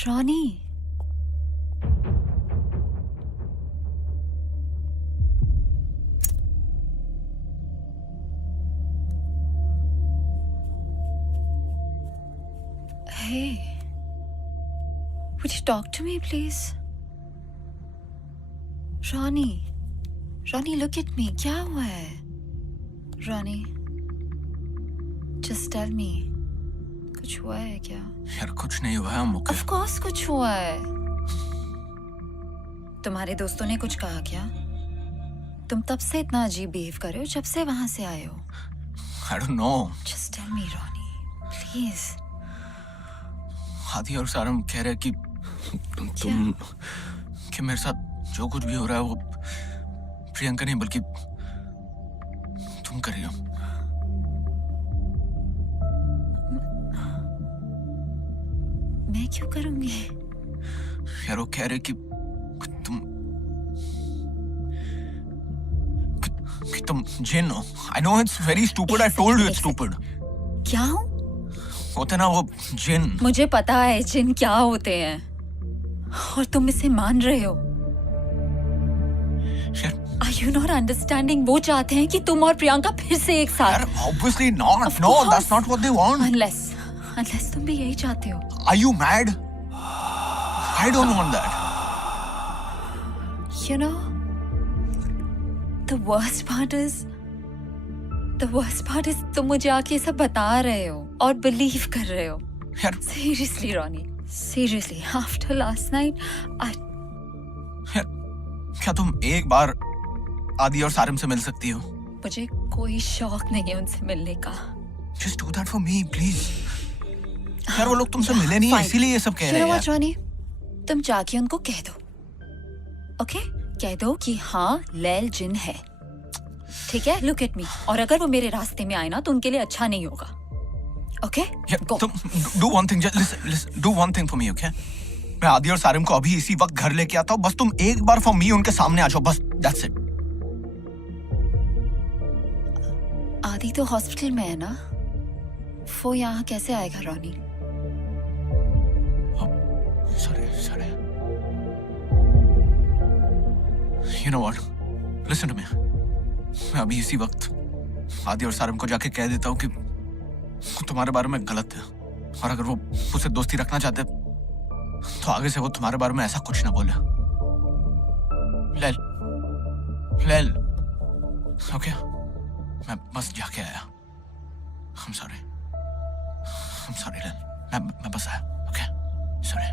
Ronnie, hey, would you talk to me, please? Ronnie, Ronnie, look at me. क्या हुआ है? Ronnie, just tell me. कुछ हुआ है क्या? यार कुछ नहीं हुआ है, I'm okay. Of course कुछ हुआ है। तुम्हारे दोस्तों ने कुछ कहा क्या? तुम तब से इतना अजीब बिहेव कर रहे हो जब से वहां से आए हो। I don't know. Just tell me, Ronnie, please. आदि और सारम कह रहे कि तुम कि मेरे साथ जो कुछ भी हो रहा है वो प्रियंका नहीं बल्कि तुम कर रही हो। मैं क्यों करूंगी? यार वो कह रहे कि तुम जिन हो। I know it's very stupid. I told you it's stupid. क्या हूँ? होते ना वो जिन। मुझे पता है जिन क्या होते हैं और तुम इसे मान रहे हो। Are you not understanding? वो चाहते हैं कि तुम और प्रियंका फिर से एक साथ। यार obviously not. No, that's not what they want. Unless तुम भी यही चाहते हो। Are you mad? I don't want that. You know, the worst part is तुम मुझे आके सब बता रहे हो और बिलीव कर रहे हो। यार Seriously, Ronnie, seriously, after last night, यार क्या तुम एक बार आदि और सारिम से मिल सकती हो? मुझे कोई शौक नहीं है उनसे मिलने का। Just do that for me, please. यार वो लोग तुमसे मिले नहीं है इसीलिए ये सब कह रहे हैं यार। रॉनी, तुम जाके उनको कह दो, ओके? कह दो कि हाँ लैल जिन है, ठीक है? Look at me. और अगर वो मेरे रास्ते में आए ना तो उनके लिए अच्छा नहीं होगा, ओके? यार तुम do one thing, just listen, do one thing for me, okay? मैं आदि और सारिम को अभी इसी वक्त घर लेके आता हूँ, बस तुम एक बार for me उनके सामने आ जाओ, बस that's it. आदि तो हॉस्पिटल में है ना, वो यहाँ कैसे आएगा Ronnie? Sorry. You know what? Listen to me. मैं अभी इसी वक्त आदि और सारिम को जाके कह देता हूँ कि वो तुम्हारे बारे में गलत है, और अगर वो मुझसे दोस्ती रखना चाहते तो आगे से वो तुम्हारे बारे में ऐसा कुछ ना बोले। लेल, ओके? मैं बस जाके आया। I'm sorry, लेल। मैं बस आया, ओके? Sorry.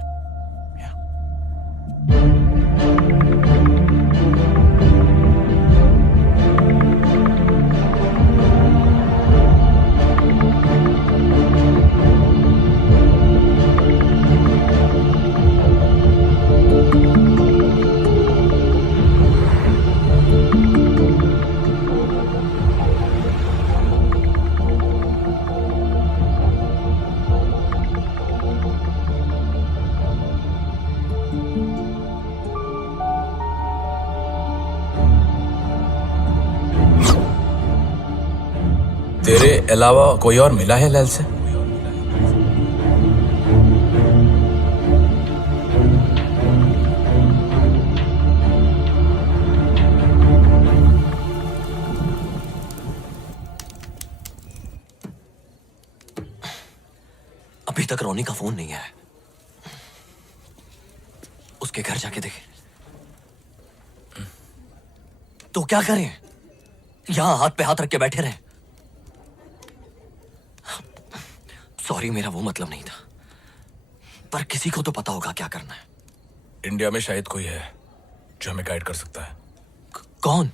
तेरे अलावा कोई और मिला है लैल से? अभी तक रोनी का फोन नहीं आया। उसके घर जाके देखे तो क्या करें? यहां हाथ पे हाथ रख के बैठे रहे? सॉरी, मेरा वो मतलब नहीं था, पर किसी को तो पता होगा क्या करना है। इंडिया में शायद कोई है जो हमें गाइड कर सकता है। कौन?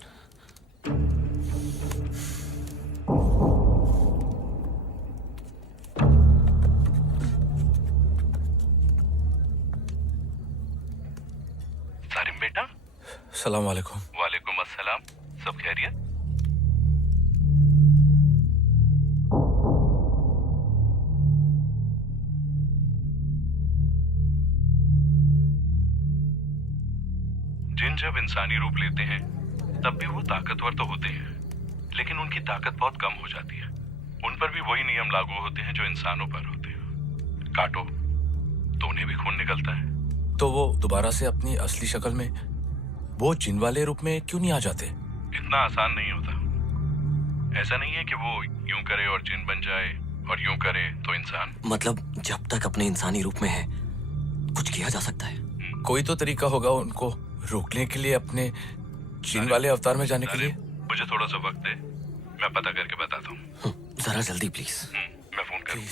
सारिम बेटा। सलाम वालेकुम। वालेकुम अस्सलाम। सब खैरियत? जिन जब इंसानी रूप लेते हैं तब भी वो ताकतवर तो होते हैं, लेकिन उनकी ताकत बहुत कम हो जाती है। उन पर भी वही नियम लागू होते हैं जो इंसानों पर होते हैं। काटो तो उन्हें भी खून निकलता है। तो वो दोबारा से अपनी असली शक्ल में, वो जिन वाले रूप में क्यों नहीं आ जाते? इतना आसान नहीं होता। ऐसा नहीं है कि वो यूं करे और जिन बन जाए और यूं करे तो इंसान। मतलब जब तक अपने इंसानी रूप में है कुछ किया जा सकता है। कोई तो तरीका होगा उनको रोकने के लिए, अपने जिन वाले अवतार में जाने के लिए। मुझे थोड़ा सा वक्त दे, मैं पता करके बताता हूँ। जरा जल्दी प्लीज। मैं फोन करूँ।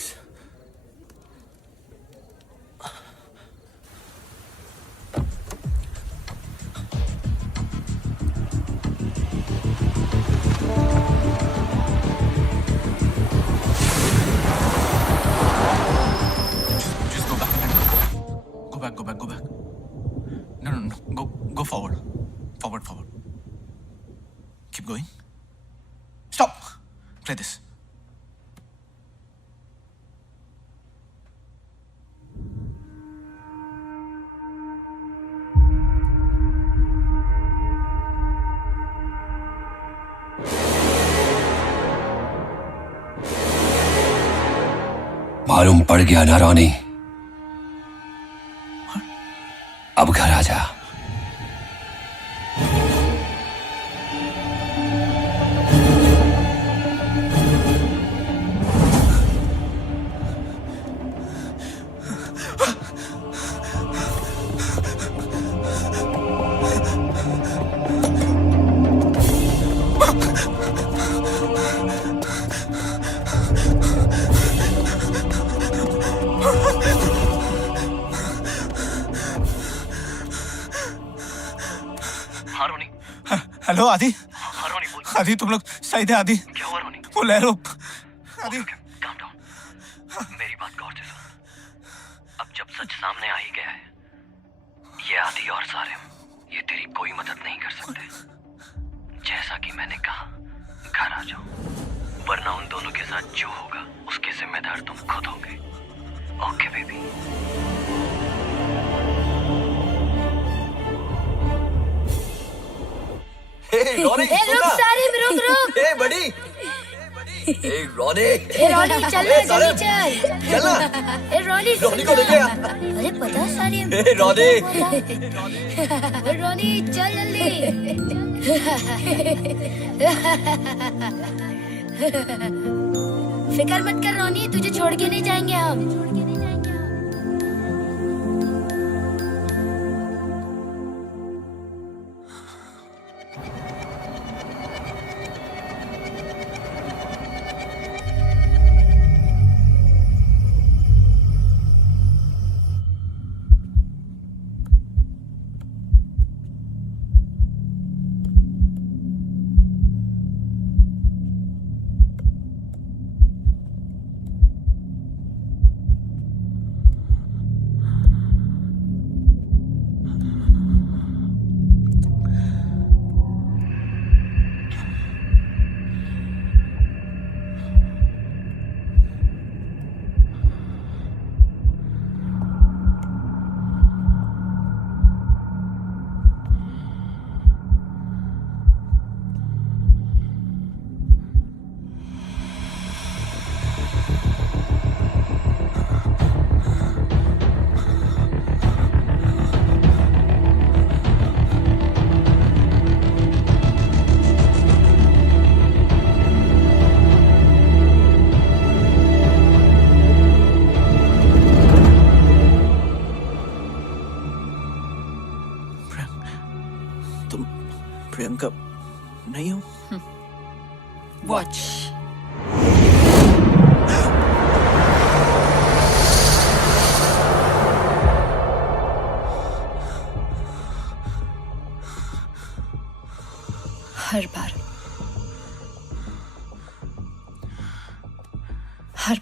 Go back. No. Go forward. Forward. Keep going. Stop. Play this. मालूम पड़ गया ना रोनी? अब घर आ जा। हेलो आदि। आदि तुम लोग सही थे? आदि क्या हुआ रोनी? वो लहरो। आदि काम डाउन। मेरी बात गौर से सुन। अब जब सच सामने आ ही गया है, ये आदि और सारिम, ये तेरी कोई मदद नहीं कर सकते। जैसा कि मैंने कहा, घर आ जाओ, वरना उन दोनों के साथ जो होगा उसके जिम्मेदार तुम खुद होगे। Okay baby. रुक सारिम, रुक। बड़ी रोनी ए रॉनी चल ना जल्दी चल। चल ना। ए रॉनी रोनी को लेके आ। अरे पता सारी ए रोनी ए रॉनी चल जल्दी। फिक्र मत कर रॉनी, तुझे छोड़ के नहीं जाएंगे हम। प्रियंका नहीं हो? वॉच। हर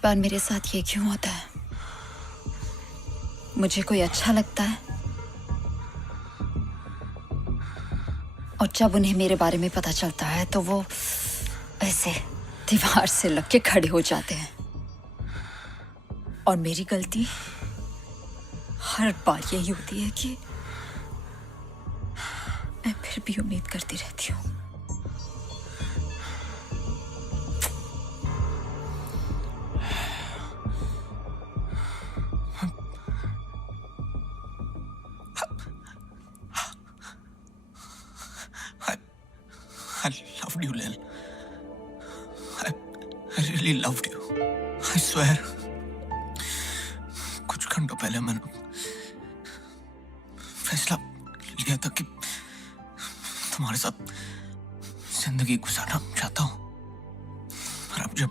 बार मेरे साथ ये क्यों होता है? मुझे कोई अच्छा लगता है और जब उन्हें मेरे बारे में पता चलता है तो वो ऐसे दीवार से लग के खड़े हो जाते हैं। और मेरी गलती हर बार यही होती है कि मैं फिर भी उम्मीद करती रहती हूँ। I loved you, Lil. I really loved you. I swear. कुछ घंटों पहले मैंने फैसला लिया था कि तुम्हारे साथ जिंदगी गुजारना चाहता हूँ। पर अब जब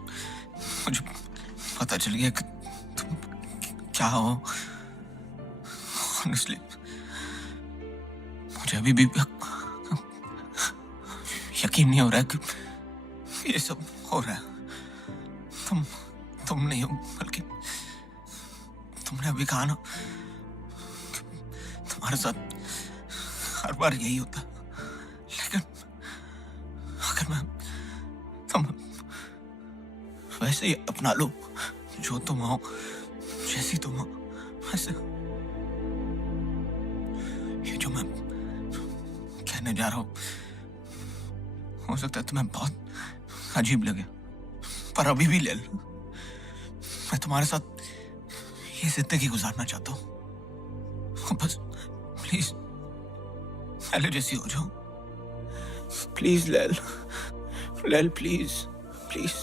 मुझे पता चल गया कि तुम क्या हो, honestly, मुझे अभी भी यकीन नहीं हो रहा है कि ये सब हो रहा है। तुम नहीं हो, बल्कि तुमने अभी कहा ना कि तुम्हारे साथ हर बार यही होता। लेकिन अगर मैं तुम वैसे ही अपना लो, जो तुम हो, जैसी तुम हो, वैसे ये जो मैं कहने जा रहा हूँ हो सकता है तुम्हें बहुत अजीब लगे, पर अभी भी ले लो। मैं तुम्हारे साथ ये जिंदगी गुजारना चाहता हूँ। बस प्लीज पहले जैसी हो जाओ। प्लीज लेल, प्लीज प्लीज।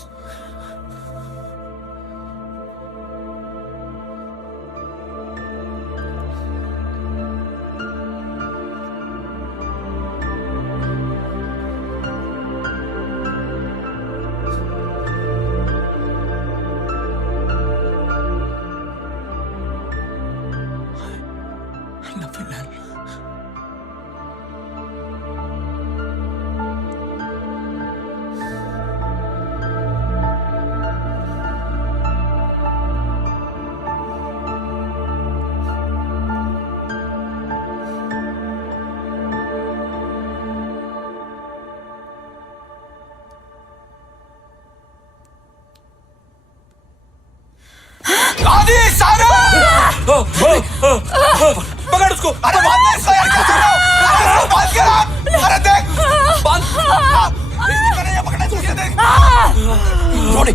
पकड़ उसको। अरे बांध दे इसको यार, क्या कर रहे हो? इसको बांध के रख। अरे देख, बांध। इसको नहीं पकड़ना चाहिए, देख। रोनी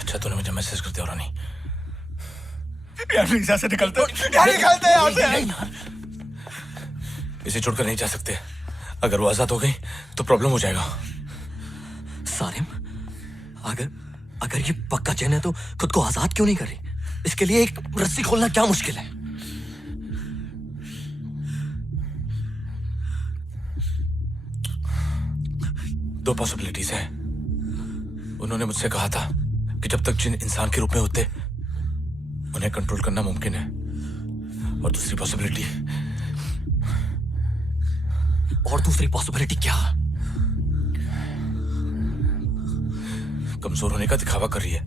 अच्छा तूने मुझे मैसेज कर दिया रानी। यार प्लीज यहाँ से निकलते यार, निकलते यहाँ से। इसे छोड़कर नहीं जा सकते। अगर वो आजाद हो गई तो प्रॉब्लम हो जाएगा। सारिम, अगर अगर ये पक्का चैन है तो खुद को आजाद क्यों नहीं कर रही? इसके लिए एक रस्सी खोलना क्या मुश्किल है? दो पॉसिबिलिटीज है। उन्होंने मुझसे कहा था कि जब तक जिन इंसान के रूप में होते उन्हें कंट्रोल करना मुमकिन है। और दूसरी पॉसिबिलिटी क्या? कमजोर होने का दिखावा कर रही है।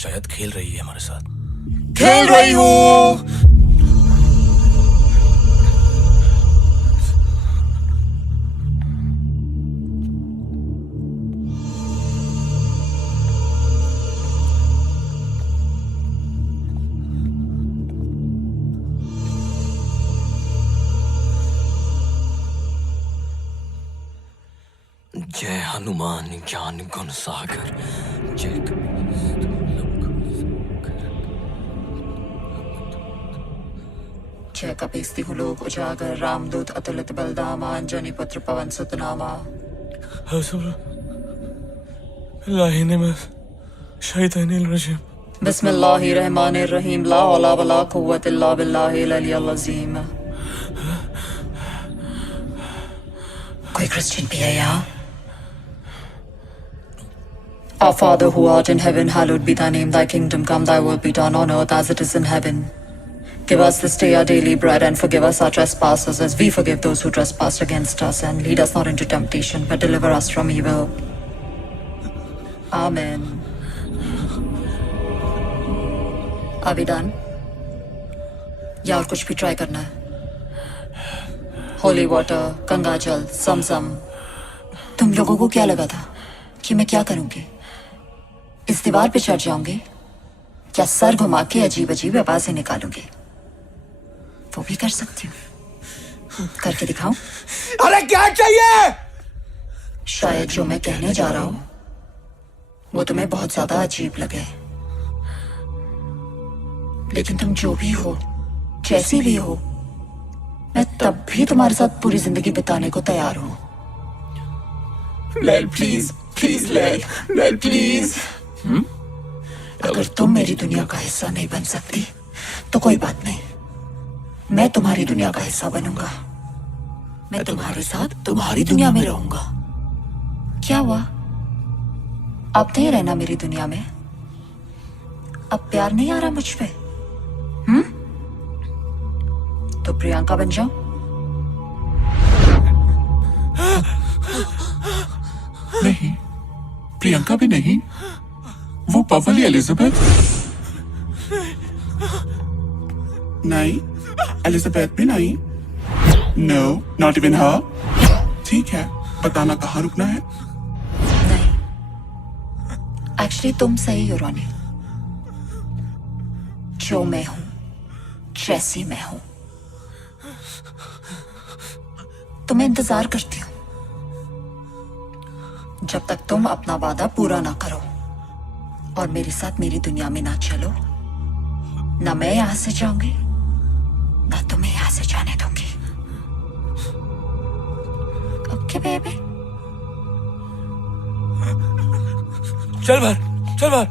शायद खेल रही है हमारे साथ। खेल रही हूँ। जय हनुमान ज्ञान गुण सागर जय जय कपीस्ति लोक उजागर रामदूत अतुलित बलदामा अंजनी पुत्र पवन सुत नामा। बिस्मिल्लाहिर्रहमानिर्रहीम ला हौला वला कुव्वत इल्ला बिल्लाहिल अलिय्यिल अज़ीम। कोई क्रिश्चियन भी है यहाँ? Our Father who art in heaven, hallowed be thy name, thy kingdom come, thy will be done on earth as it is in heaven. Give us this day our daily bread and forgive us our trespasses as we forgive those who trespass against us, and lead us not into temptation but deliver us from evil. Amen. Are we done? या और कुछ भी try करना है? Holy water, Ganga जल, समसम। तुम लोगों को क्या लगा था कि मैं क्या करूंगी? इस दीवार पे चढ़ जाऊंगी या सर घुमा के अजीब अजीब आवाजें निकालूंगी? वो भी कर सकती हूँ। करके दिखाऊं? अरे क्या चाहिए? शायद जो मैं कहने जा रहा हूं वो तुम्हें बहुत ज्यादा अजीब लगे, लेकिन तुम जो भी हो, जैसी भी हो, मैं तब भी तुम्हारे साथ पूरी जिंदगी बिताने को तैयार हूं। लैल प्लीज, प्लीज लैल, लैल प्लीज। अगर तुम मेरी दुनिया का हिस्सा नहीं बन सकती तो कोई बात नहीं, मैं तुम्हारी दुनिया का हिस्सा बनूंगा। मैं तुम्हारे साथ तुम्हारी दुनिया में रहूंगा। क्या हुआ? अब नहीं रहना मेरी दुनिया में? अब प्यार नहीं आ रहा मुझ पे? तो प्रियंका बन जाओ। नहीं, प्रियंका भी नहीं, वो पवली एलिजाबेथ। नहीं, एलिजाबेथ भी नहीं। नो, नॉट इवन हर। ठीक है, बताना कहाँ रुकना है? नहीं, एक्चुअली तुम सही हो रोनी। जो मैं हूं, जैसी मैं हूं, तुम्हें इंतजार करती हूं जब तक तुम अपना वादा पूरा ना करो और मेरे साथ मेरी दुनिया में ना चलो। ना मैं यहां से जाऊंगी, ना तुम्हें यहां से जाने दूंगी। Okay baby? चल बाहर, चल बाहर।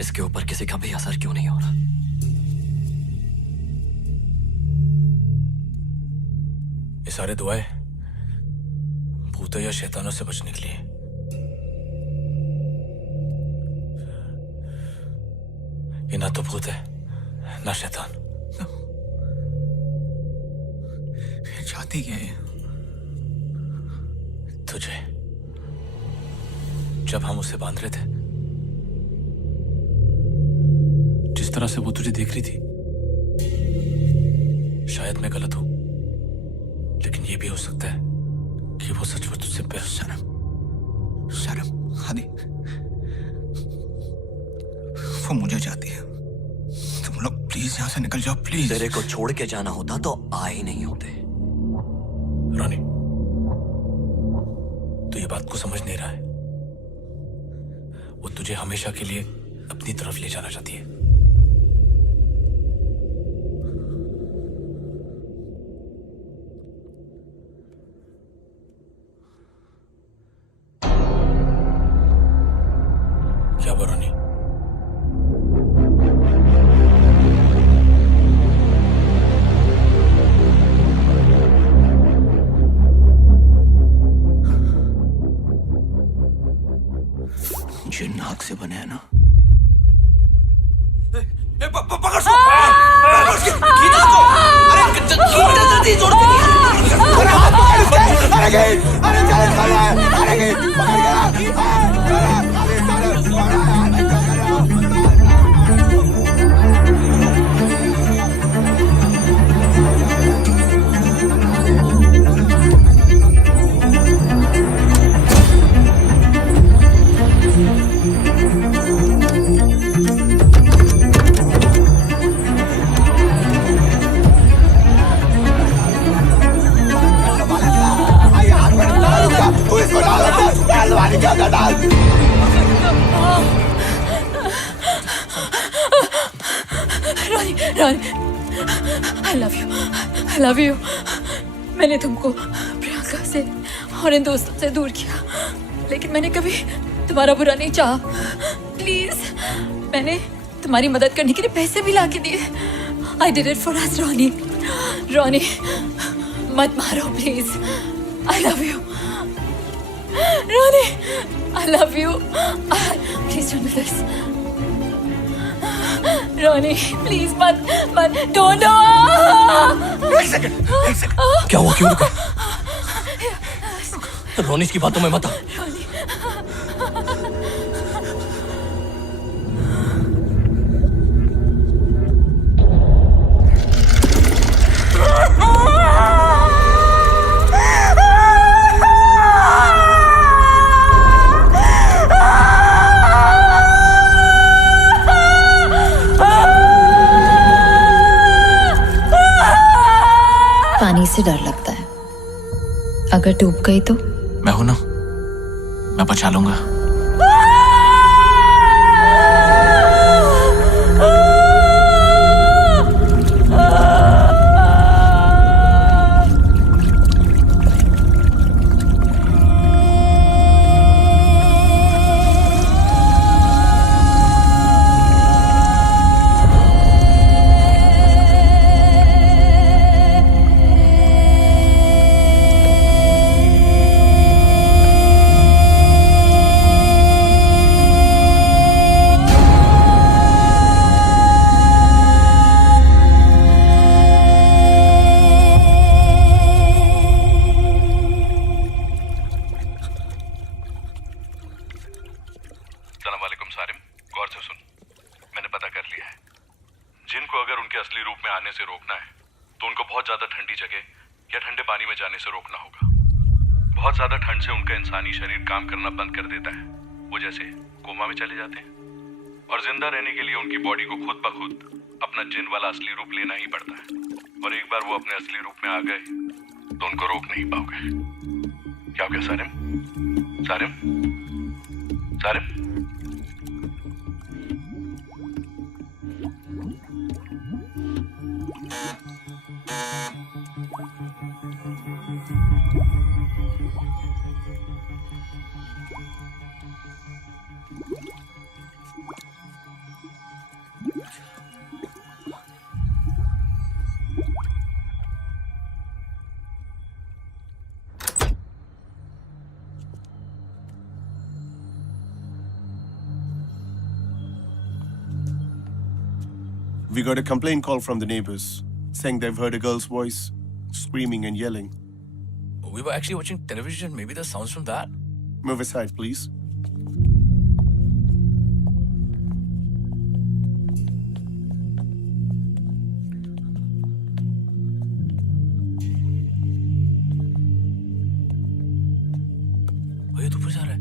इसके ऊपर किसी का भी असर क्यों नहीं हो रहा? सारे दुआएं भूतों या शैतानों से बचने के लिए। ये ना तो भूत है ना शैतान। चाहती क्या है? तुझे जब हम उसे बांध रहे थे, जिस तरह से वो तुझे देख रही थी, शायद मैं गलत हूं, लेकिन ये भी हो सकता है कि वो सचमुच तुझसे प्यार। शर्म हादी, वो मुझे चाहती है। तुम लोग प्लीज यहाँ से निकल जाओ, प्लीज। तेरे को छोड़ के जाना होता तो आ ही नहीं होते। रानी, तो ये बात को समझ नहीं रहा है। वो तुझे हमेशा के लिए अपनी तरफ ले जाना चाहती है। क्या बोल रानी? जो नाक से बने है ना, पकड़ सो, खींच उसको। अरे जल्दी जोड़ के रानी, रानी, I love you. मैंने तुमको प्रियंका से और इन दोस्तों से दूर किया, लेकिन मैंने कभी तुम्हारा बुरा नहीं चाहा। प्लीज, मैंने तुम्हारी मदद करने के लिए पैसे भी लाके दिए। I did it for us, रानी। रानी, मत मारो please. I love you. Rani, I love you. Please don't do this. Rani, please मत, don't do it. एक सेकंड। क्या हुआ? क्यों रुका? रोनिश की बातों में मत आ। पानी से डर लगता है, अगर डूब गई तो? मैं हूं ना, मैं बचा लूंगा। इंसानी शरीर काम करना बंद कर देता है, वो जैसे कोमा में चले जाते हैं, और जिंदा रहने के लिए उनकी बॉडी को खुद ब खुद अपना जिन वाला असली रूप लेना ही पड़ता है। और एक बार वो अपने असली रूप में आ गए तो उनको रोक नहीं पाओगे। क्या हो गया Sarim? Sarim? Sarim? We got a complaint call from the neighbors saying they've heard a girl's voice screaming and yelling. We were actually watching television. Maybe the sounds from that. Move aside, please. ये तो ऊपर जा रहा है।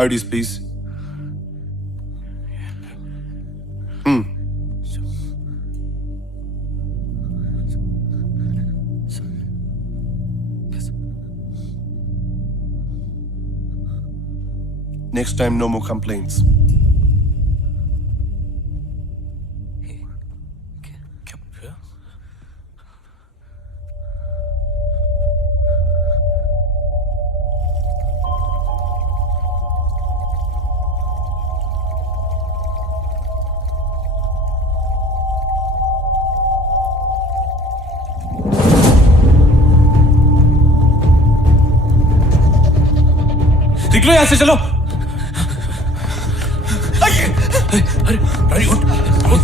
IDs, please. Next time, no more complaints. निकलो यहाँ से, चलो। अरे रानी उठ उठ।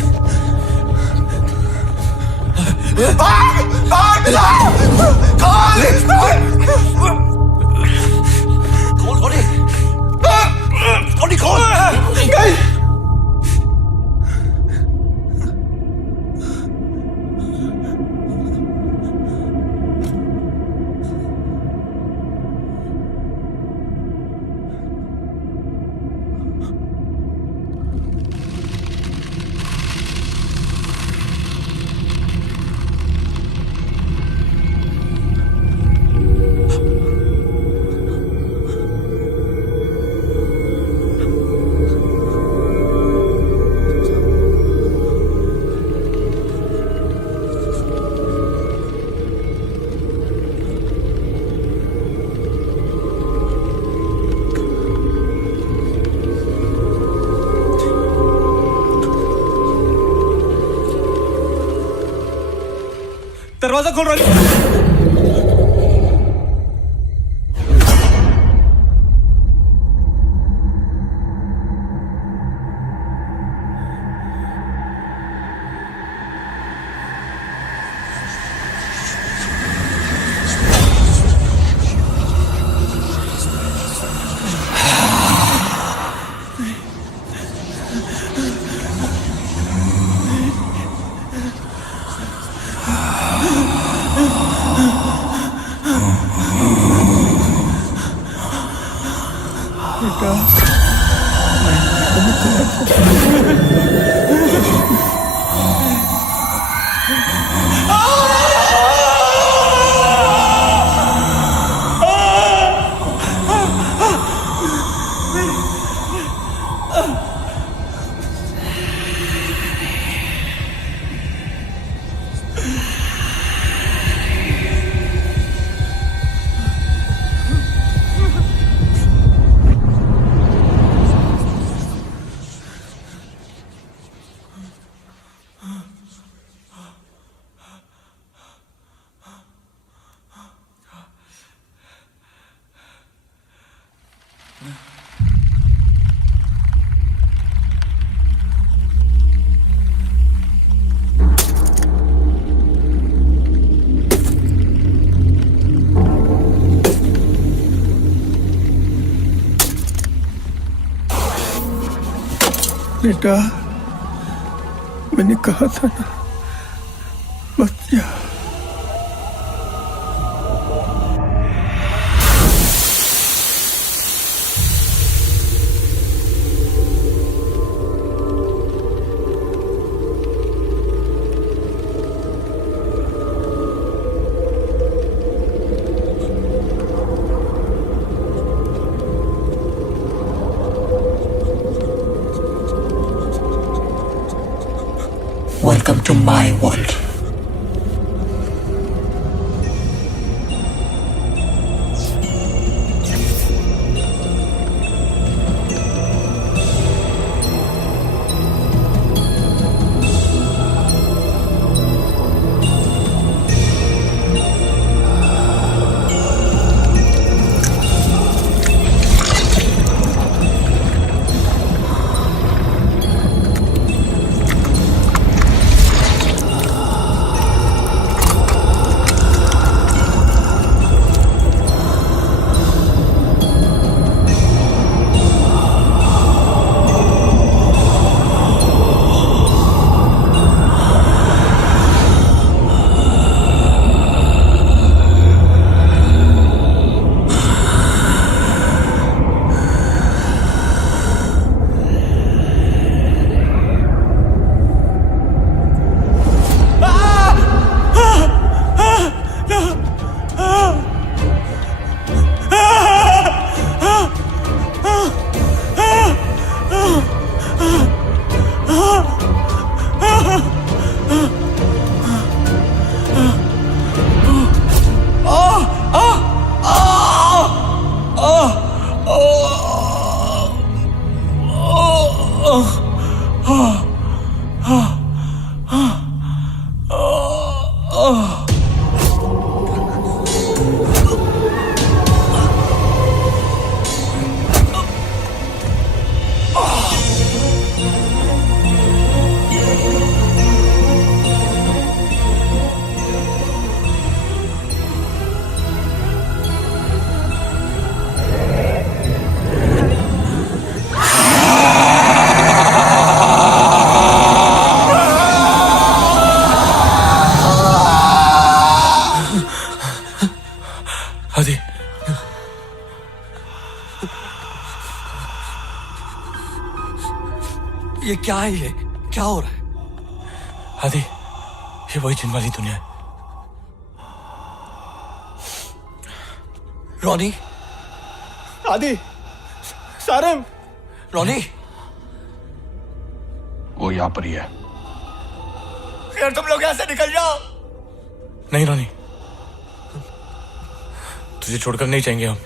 दरवाजा खोल रहा है। बेटा, मैंने कहा था ना, मत जा। Welcome to my world. ये क्या है? ये क्या हो रहा है? आदि, ये वही जिन वाली दुनिया है। रोनी, आदि, सारम, रोनी, वो यहाँ पर ही है। यार तुम लोग यहाँ से निकल जाओ। नहीं रोनी, तुझे छोड़कर नहीं जाएंगे हम।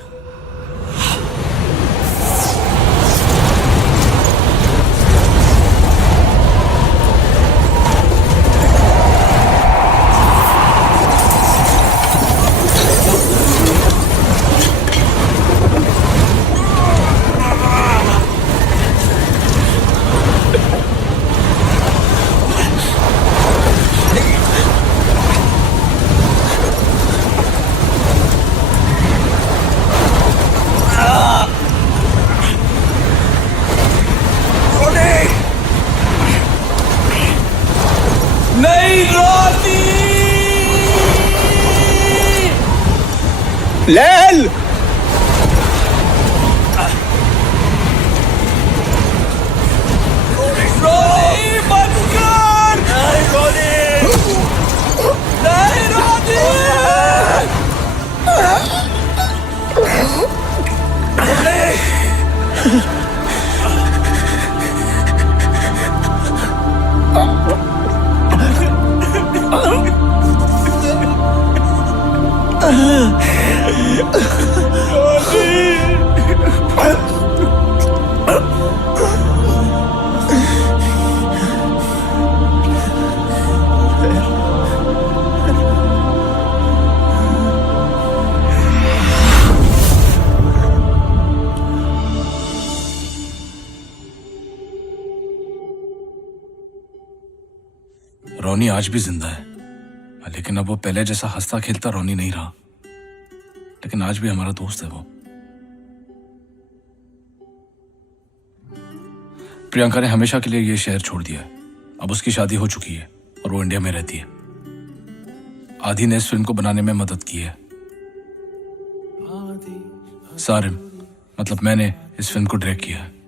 लैल, रोनी आज भी जिंदा है, लेकिन अब वो पहले जैसा हंसता खेलता रोनी नहीं रहा। लेकिन आज भी हमारा दोस्त है वो। प्रियंका ने हमेशा के लिए ये शहर छोड़ दिया है। अब उसकी शादी हो चुकी है और वो इंडिया में रहती है। आदि ने इस फिल्म को बनाने में मदद की है। सारिम, मतलब मैंने इस फिल्म को डायरेक्ट किया है।